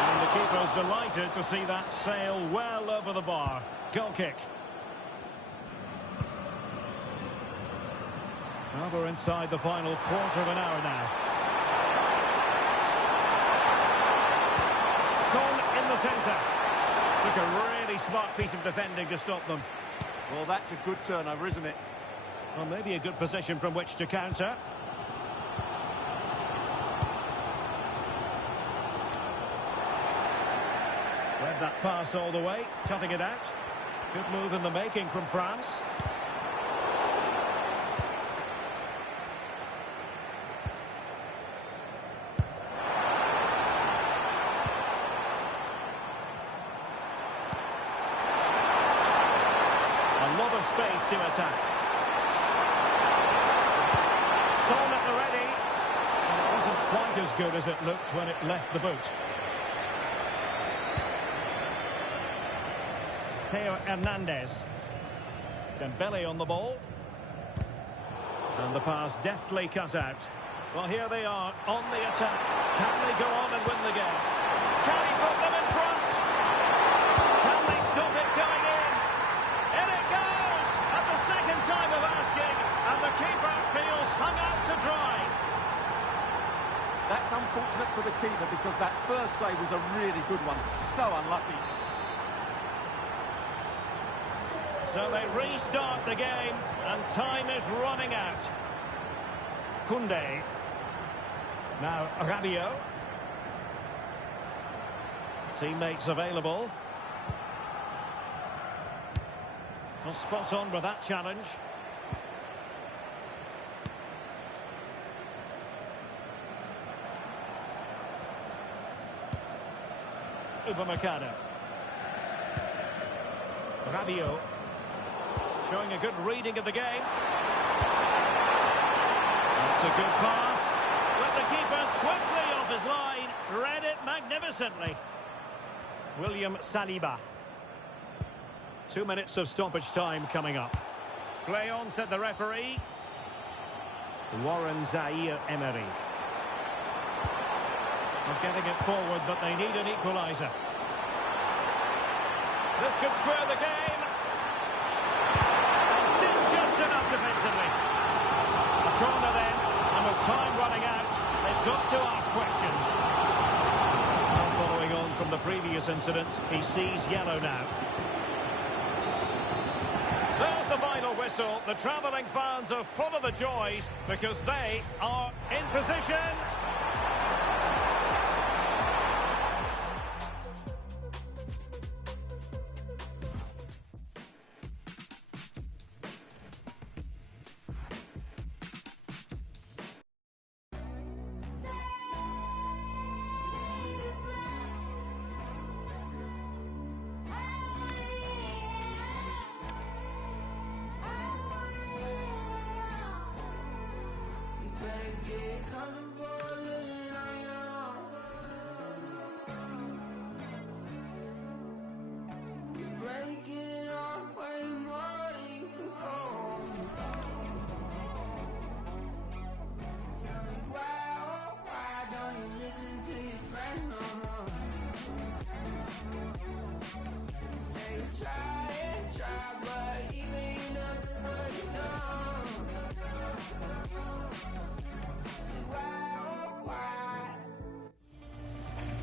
And the keeper's delighted to see that sail well over the bar. Goal kick. Well, we're inside the final quarter of an hour now. Son in the centre. Took a really smart piece of defending to stop them. Well, that's a good turnover, isn't it? Well, maybe a good position from which to counter. Read that pass all the way, cutting it out. Good move in the making from France. A lot of space to attack. Son at the ready. And it wasn't quite as good as it looked when it left the boot. Theo Hernandez. Dembele on the ball. And the pass deftly cut out. Well, here they are on the attack. Can they go on and win the game? Can he put them in front? Can they stop it going in? In it goes! At the second time of asking. And the keeper feels hung out to dry. That's unfortunate for the keeper because that first save was a really good one. So unlucky. So they restart the game, and time is running out. Koundé. Now Rabiot. Teammates available. Well, spot on with that challenge. Upamecano. Rabiot. Showing a good reading of the game. That's a good pass. But the keeper's quickly off his line. Read it magnificently. William Saliba. 2 minutes of stoppage time coming up. Play on, said the referee. Warren Zaire-Emery. Not getting it forward, but they need an equaliser. This could square the game. Defensively. A corner then, and with time running out, they've got to ask questions. Well, following on from the previous incident, he sees yellow now. There's the final whistle. The travelling fans are full of the joys because they are in position.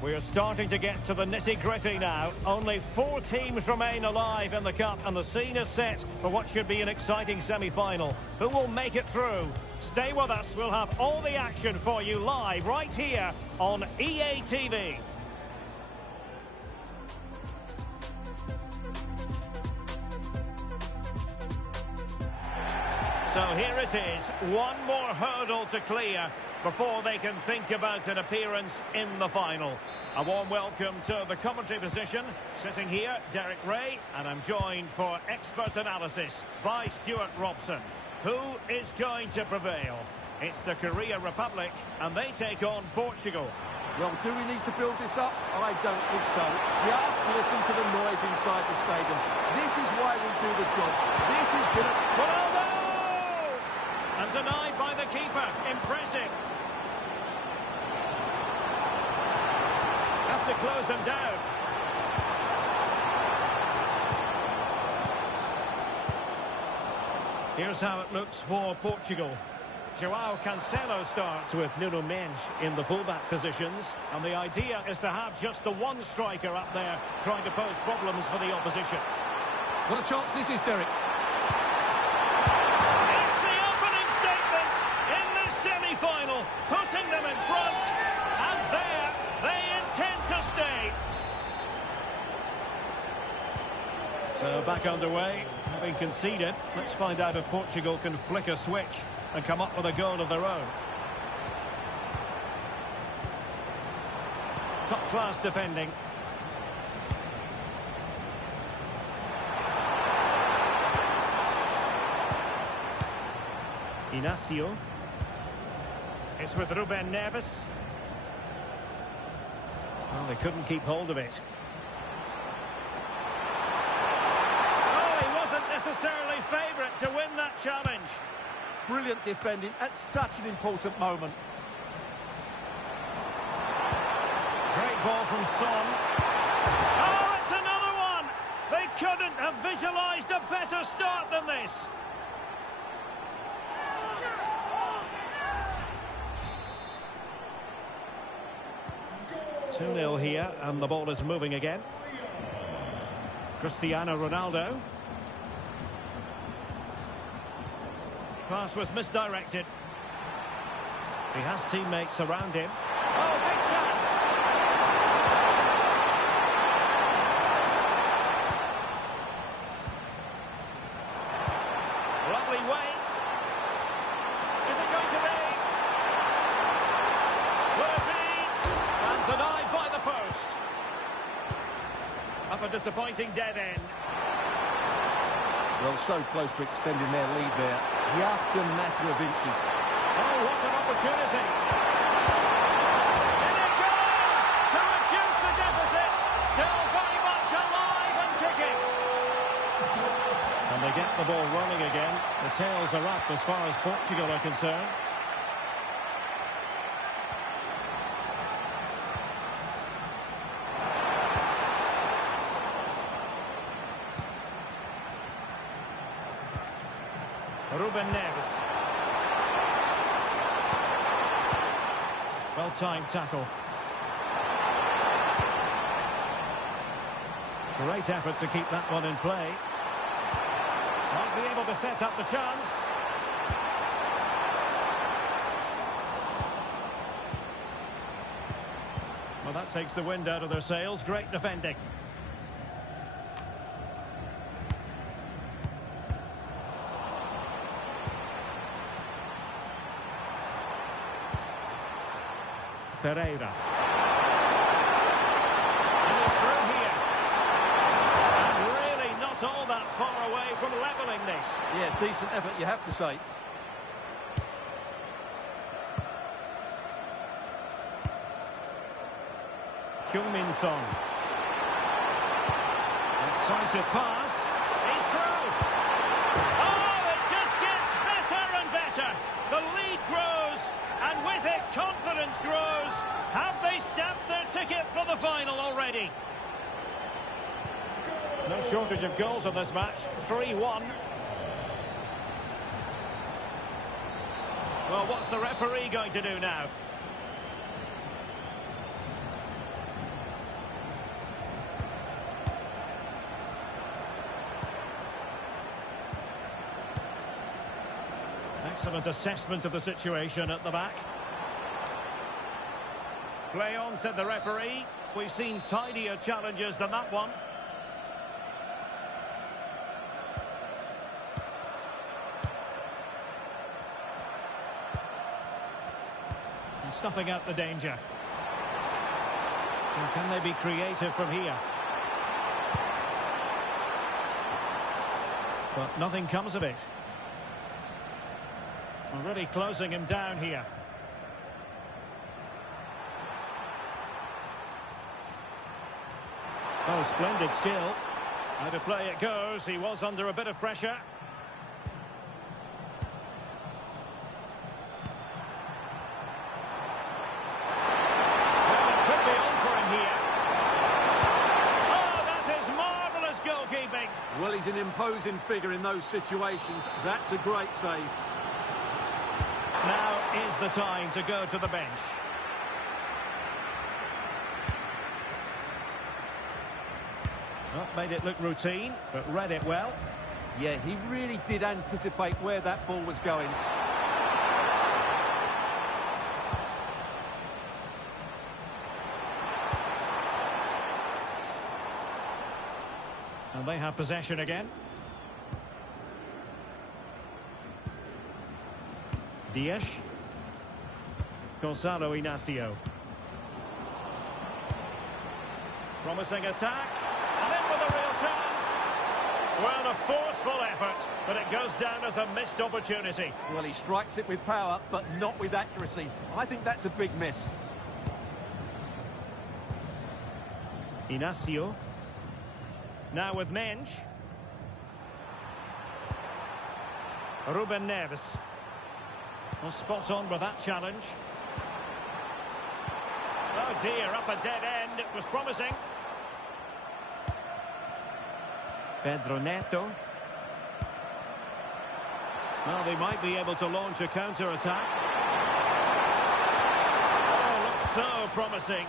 We are starting to get to the nitty-gritty now. Only 4 teams remain alive in the Cup, and the scene is set for what should be an exciting semi-final. Who will make it through? Stay with us. We'll have all the action for you live right here on EA TV. So here it is. One more hurdle to clear before they can think about an appearance in the final. A warm welcome to the commentary position. Sitting here, Derek Ray, and I'm joined for expert analysis by Stuart Robson. Who is going to prevail? It's the Korea Republic, and they take on Portugal. Well, do we need to build this up? I don't think so. Just listen to the noise inside the stadium. This is why we do the job. This is good. Ronaldo! And denied by the keeper. Impressive. Have to close them down. Here's how it looks for Portugal. Joao Cancelo starts with Nuno Mendes in the fullback positions. And the idea is to have just the one striker up there trying to pose problems for the opposition. What a chance this is, Derek. It's the opening statement in this semi-final, putting them in front. And there, they intend to stay. So back underway, having conceded. Let's find out if Portugal can flick a switch and come up with a goal of their own. Top-class defending. Inacio. It's with Ruben Neves. Well, they couldn't keep hold of it. Oh, he wasn't necessarily favourite to win that challenge. Brilliant defending at such an important moment. Great ball from Son. Oh, it's another one! They couldn't have visualised a better start than this. Two 2-0 here, and the ball is moving again. Cristiano Ronaldo. Pass was misdirected. He has teammates around him. Oh, big chance! Lovely wait. Is it going to be? Will it be? And denied by the post. Up a disappointing dead end. Well, so close to extending their lead there. Just a matter of inches. Oh, what an opportunity. In it goes to reduce the deficit. Still very much alive and kicking. And they get the ball rolling again. The tails are up as far as Portugal are concerned. Ruben Neves. Well-timed tackle. Great effort to keep that one in play. Won't be able to set up the chance. Well, that takes the wind out of their sails. Great defending. Ferreira. And he's through here. And really not all that far away from levelling this. Yeah, decent effort, you have to say. Heung-min Son. Decisive pass. He's through. Oh, it just gets better and better. The lead grows. And with it, confidence grows. Have they stamped their ticket for the final already? No shortage of goals in this match. 3-1. Well, what's the referee going to do now? Excellent assessment of the situation at the back. Play on, said the referee. We've seen tidier challenges than that one. And snuffing out the danger. And can they be creative from here? But nothing comes of it. Already closing him down here. Oh, splendid skill. Out of play it goes. He was under a bit of pressure. Well, it could be on for him here. Oh, that is marvellous goalkeeping. Well, he's an imposing figure in those situations. That's a great save. Now is the time to go to the bench. Well, made it look routine, but read it well. Yeah, he really did anticipate where that ball was going. And they have possession again. Dias. Gonzalo Inacio. Promising attack. And in with a real chance. Well, a forceful effort, but it goes down as a missed opportunity. Well, he strikes it with power, but not with accuracy. I think that's a big miss. Inacio. Now with Mensch. Ruben Neves. Well, spot on with that challenge. Oh dear, up a dead end. It was promising. Pedro Neto. Well, they might be able to launch a counter-attack. Oh, looks so promising.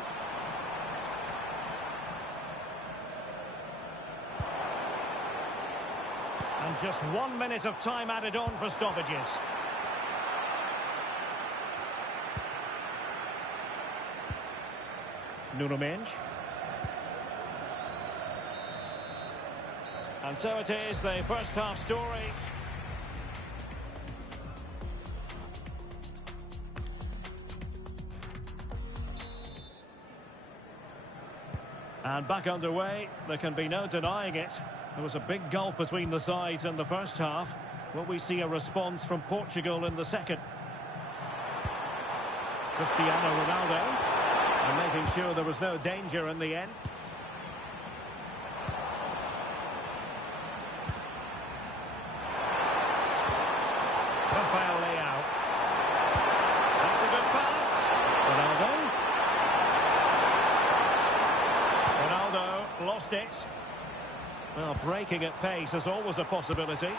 And just 1 minute of time added on for stoppages. Nuno Mensch. And so it is, the first half story. And back underway, there can be no denying it. There was a big gulf between the sides in the first half. Will we see a response from Portugal in the second? Cristiano Ronaldo. And making sure there was no danger in the end. Rafael Leao. That's a good pass. Ronaldo. Ronaldo lost it. Well, breaking at pace is always a possibility.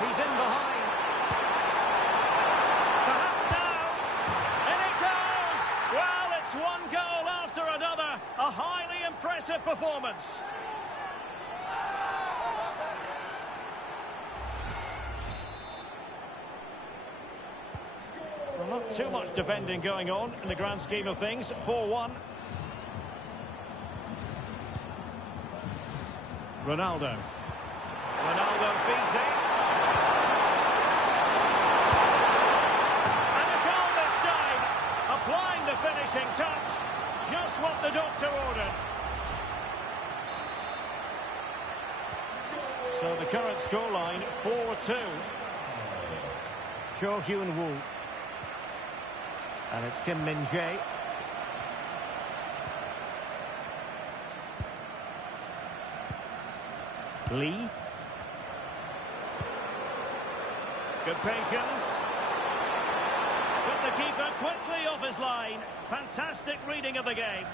He's in behind. Perhaps now. And it goes! Well, it's one goal after another. A highly impressive performance. Well, not too much defending going on in the grand scheme of things. 4-1. Ronaldo. Ronaldo feeds it. And a goal this time. Applying the finishing touch. Just what the doctor ordered. So the current scoreline, 4-2. Cho Hyun-woo. And it's Kim Min-jae. Lee. Good patience. Put the keeper quickly off his line. Fantastic reading of the game.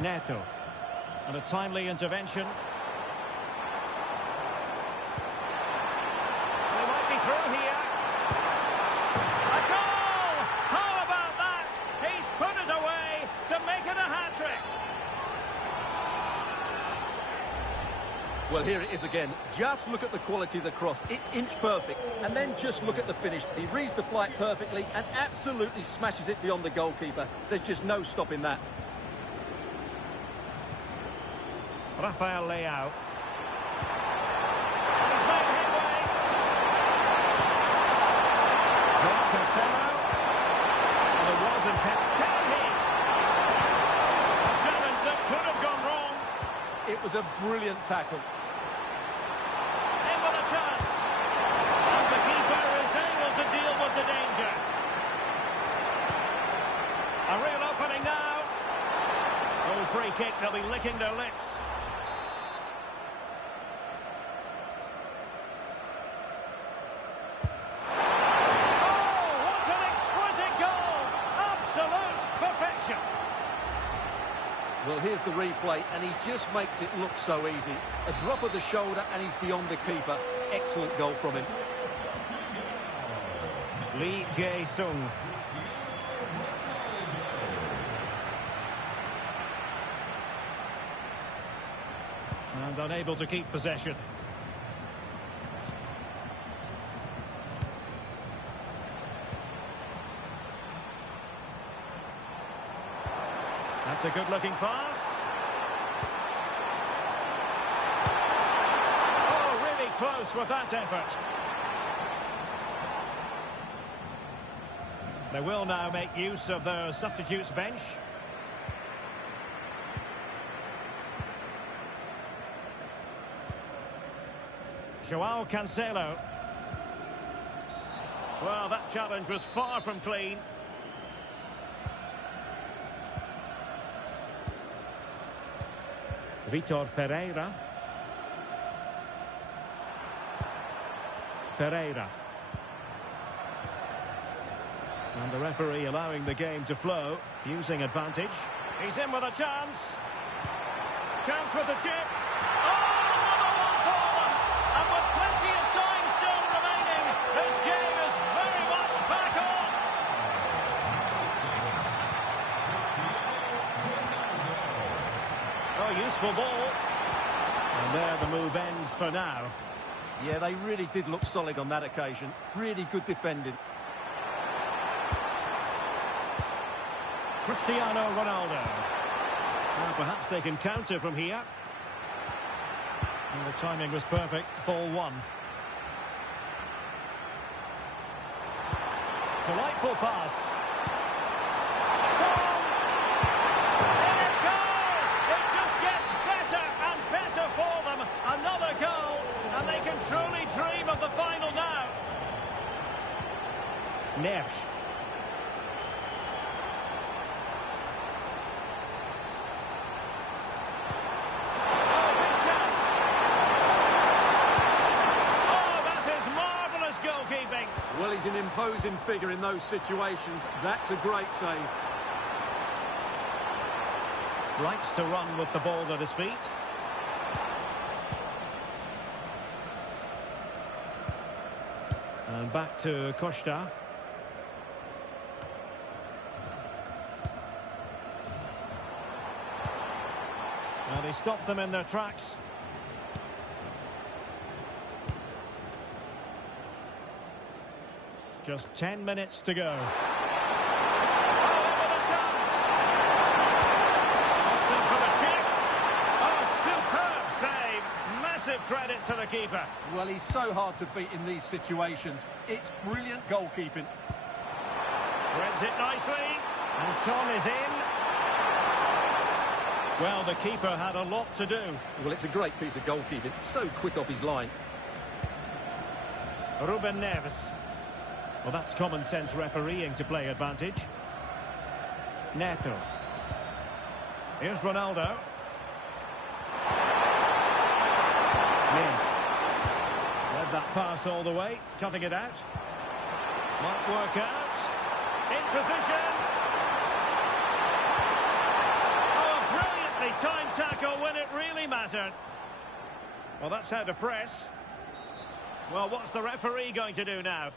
Neto. And a timely intervention. They might be through here. A goal! How about that? He's put it away to make it a hat-trick. Well, here it is again. Just look at the quality of the cross. It's inch perfect. And then just look at the finish. He reads the flight perfectly and absolutely smashes it beyond the goalkeeper. There's just no stopping that. Rafael Leao. He's made headway. Joao Cancelo. And it was in Pep. Can he? A challenge that could have gone wrong. It was a brilliant tackle. In with a chance. And the keeper is able to deal with the danger. A real opening now. Oh, free kick. They'll be licking their lips. Well, here's the replay, and he just makes it look so easy. A drop of the shoulder, and he's beyond the keeper. Excellent goal from him. Lee Jae-sung. And unable to keep possession. That's a good-looking pass. Oh, really close with that effort. They will now make use of their substitutes bench. Joao Cancelo. Well, that challenge was far from clean. Vitor Ferreira. And the referee allowing the game to flow, using advantage. He's in with a chance. Chance with the chip. Oh, another one for them! And with plenty of time still remaining, this game is very much back on. Oh, useful ball. And there the move ends for now. Yeah, they really did look solid on that occasion. Really good defending. Cristiano Ronaldo. Now perhaps they can counter from here. And the timing was perfect. Ball one. Delightful pass. Song! In it goes! It just gets better and better for them. Another goal, and they can truly dream of the final now. Nesh. Well, he's an imposing figure in those situations. That's a great save. Likes to run with the ball at his feet. And back to Costa. Well, they stopped them in their tracks. Just 10 minutes to go. Oh, with a chance. Opting for the chip. Oh, superb save. Massive credit to the keeper. Well, he's so hard to beat in these situations. It's brilliant goalkeeping. Threads it nicely. And Son is in. Well, the keeper had a lot to do. Well, it's a great piece of goalkeeping. So quick off his line. Ruben Neves. Well, that's common sense refereeing to play advantage. Neto. Here's Ronaldo. Led that pass all the way, cutting it out. Might work out. In position. Oh, a brilliantly timed tackle when it really mattered. Well, that's how to press. Well, what's the referee going to do now?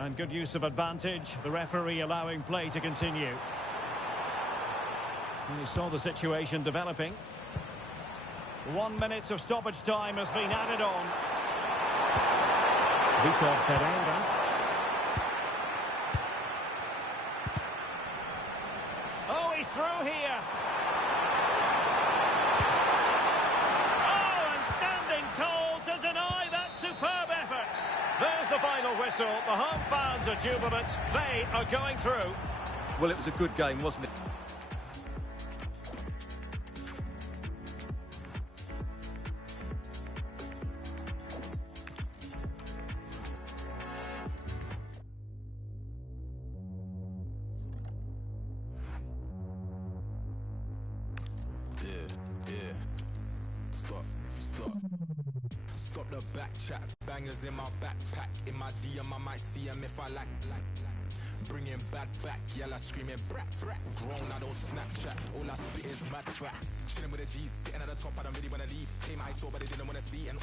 And good use of advantage, the referee allowing play to continue. And you saw the situation developing. 1 minute of stoppage time has been added on. Vitor Ferreira. Oh, he's through here. Oh, and standing tall to deny that superb effort. There's the final whistle. The home fans are jubilant. They are going through. Well, it was a good game, wasn't it? the back chat. Bangers in my backpack. In my DM, I might see him if I like. Bringing bad back, yella screaming brat brat. Grown, I don't Snapchat. All I spit is mad facts. Chilling with the G's, sitting at the top. I don't really wanna leave. Came high, so but they didn't wanna see. And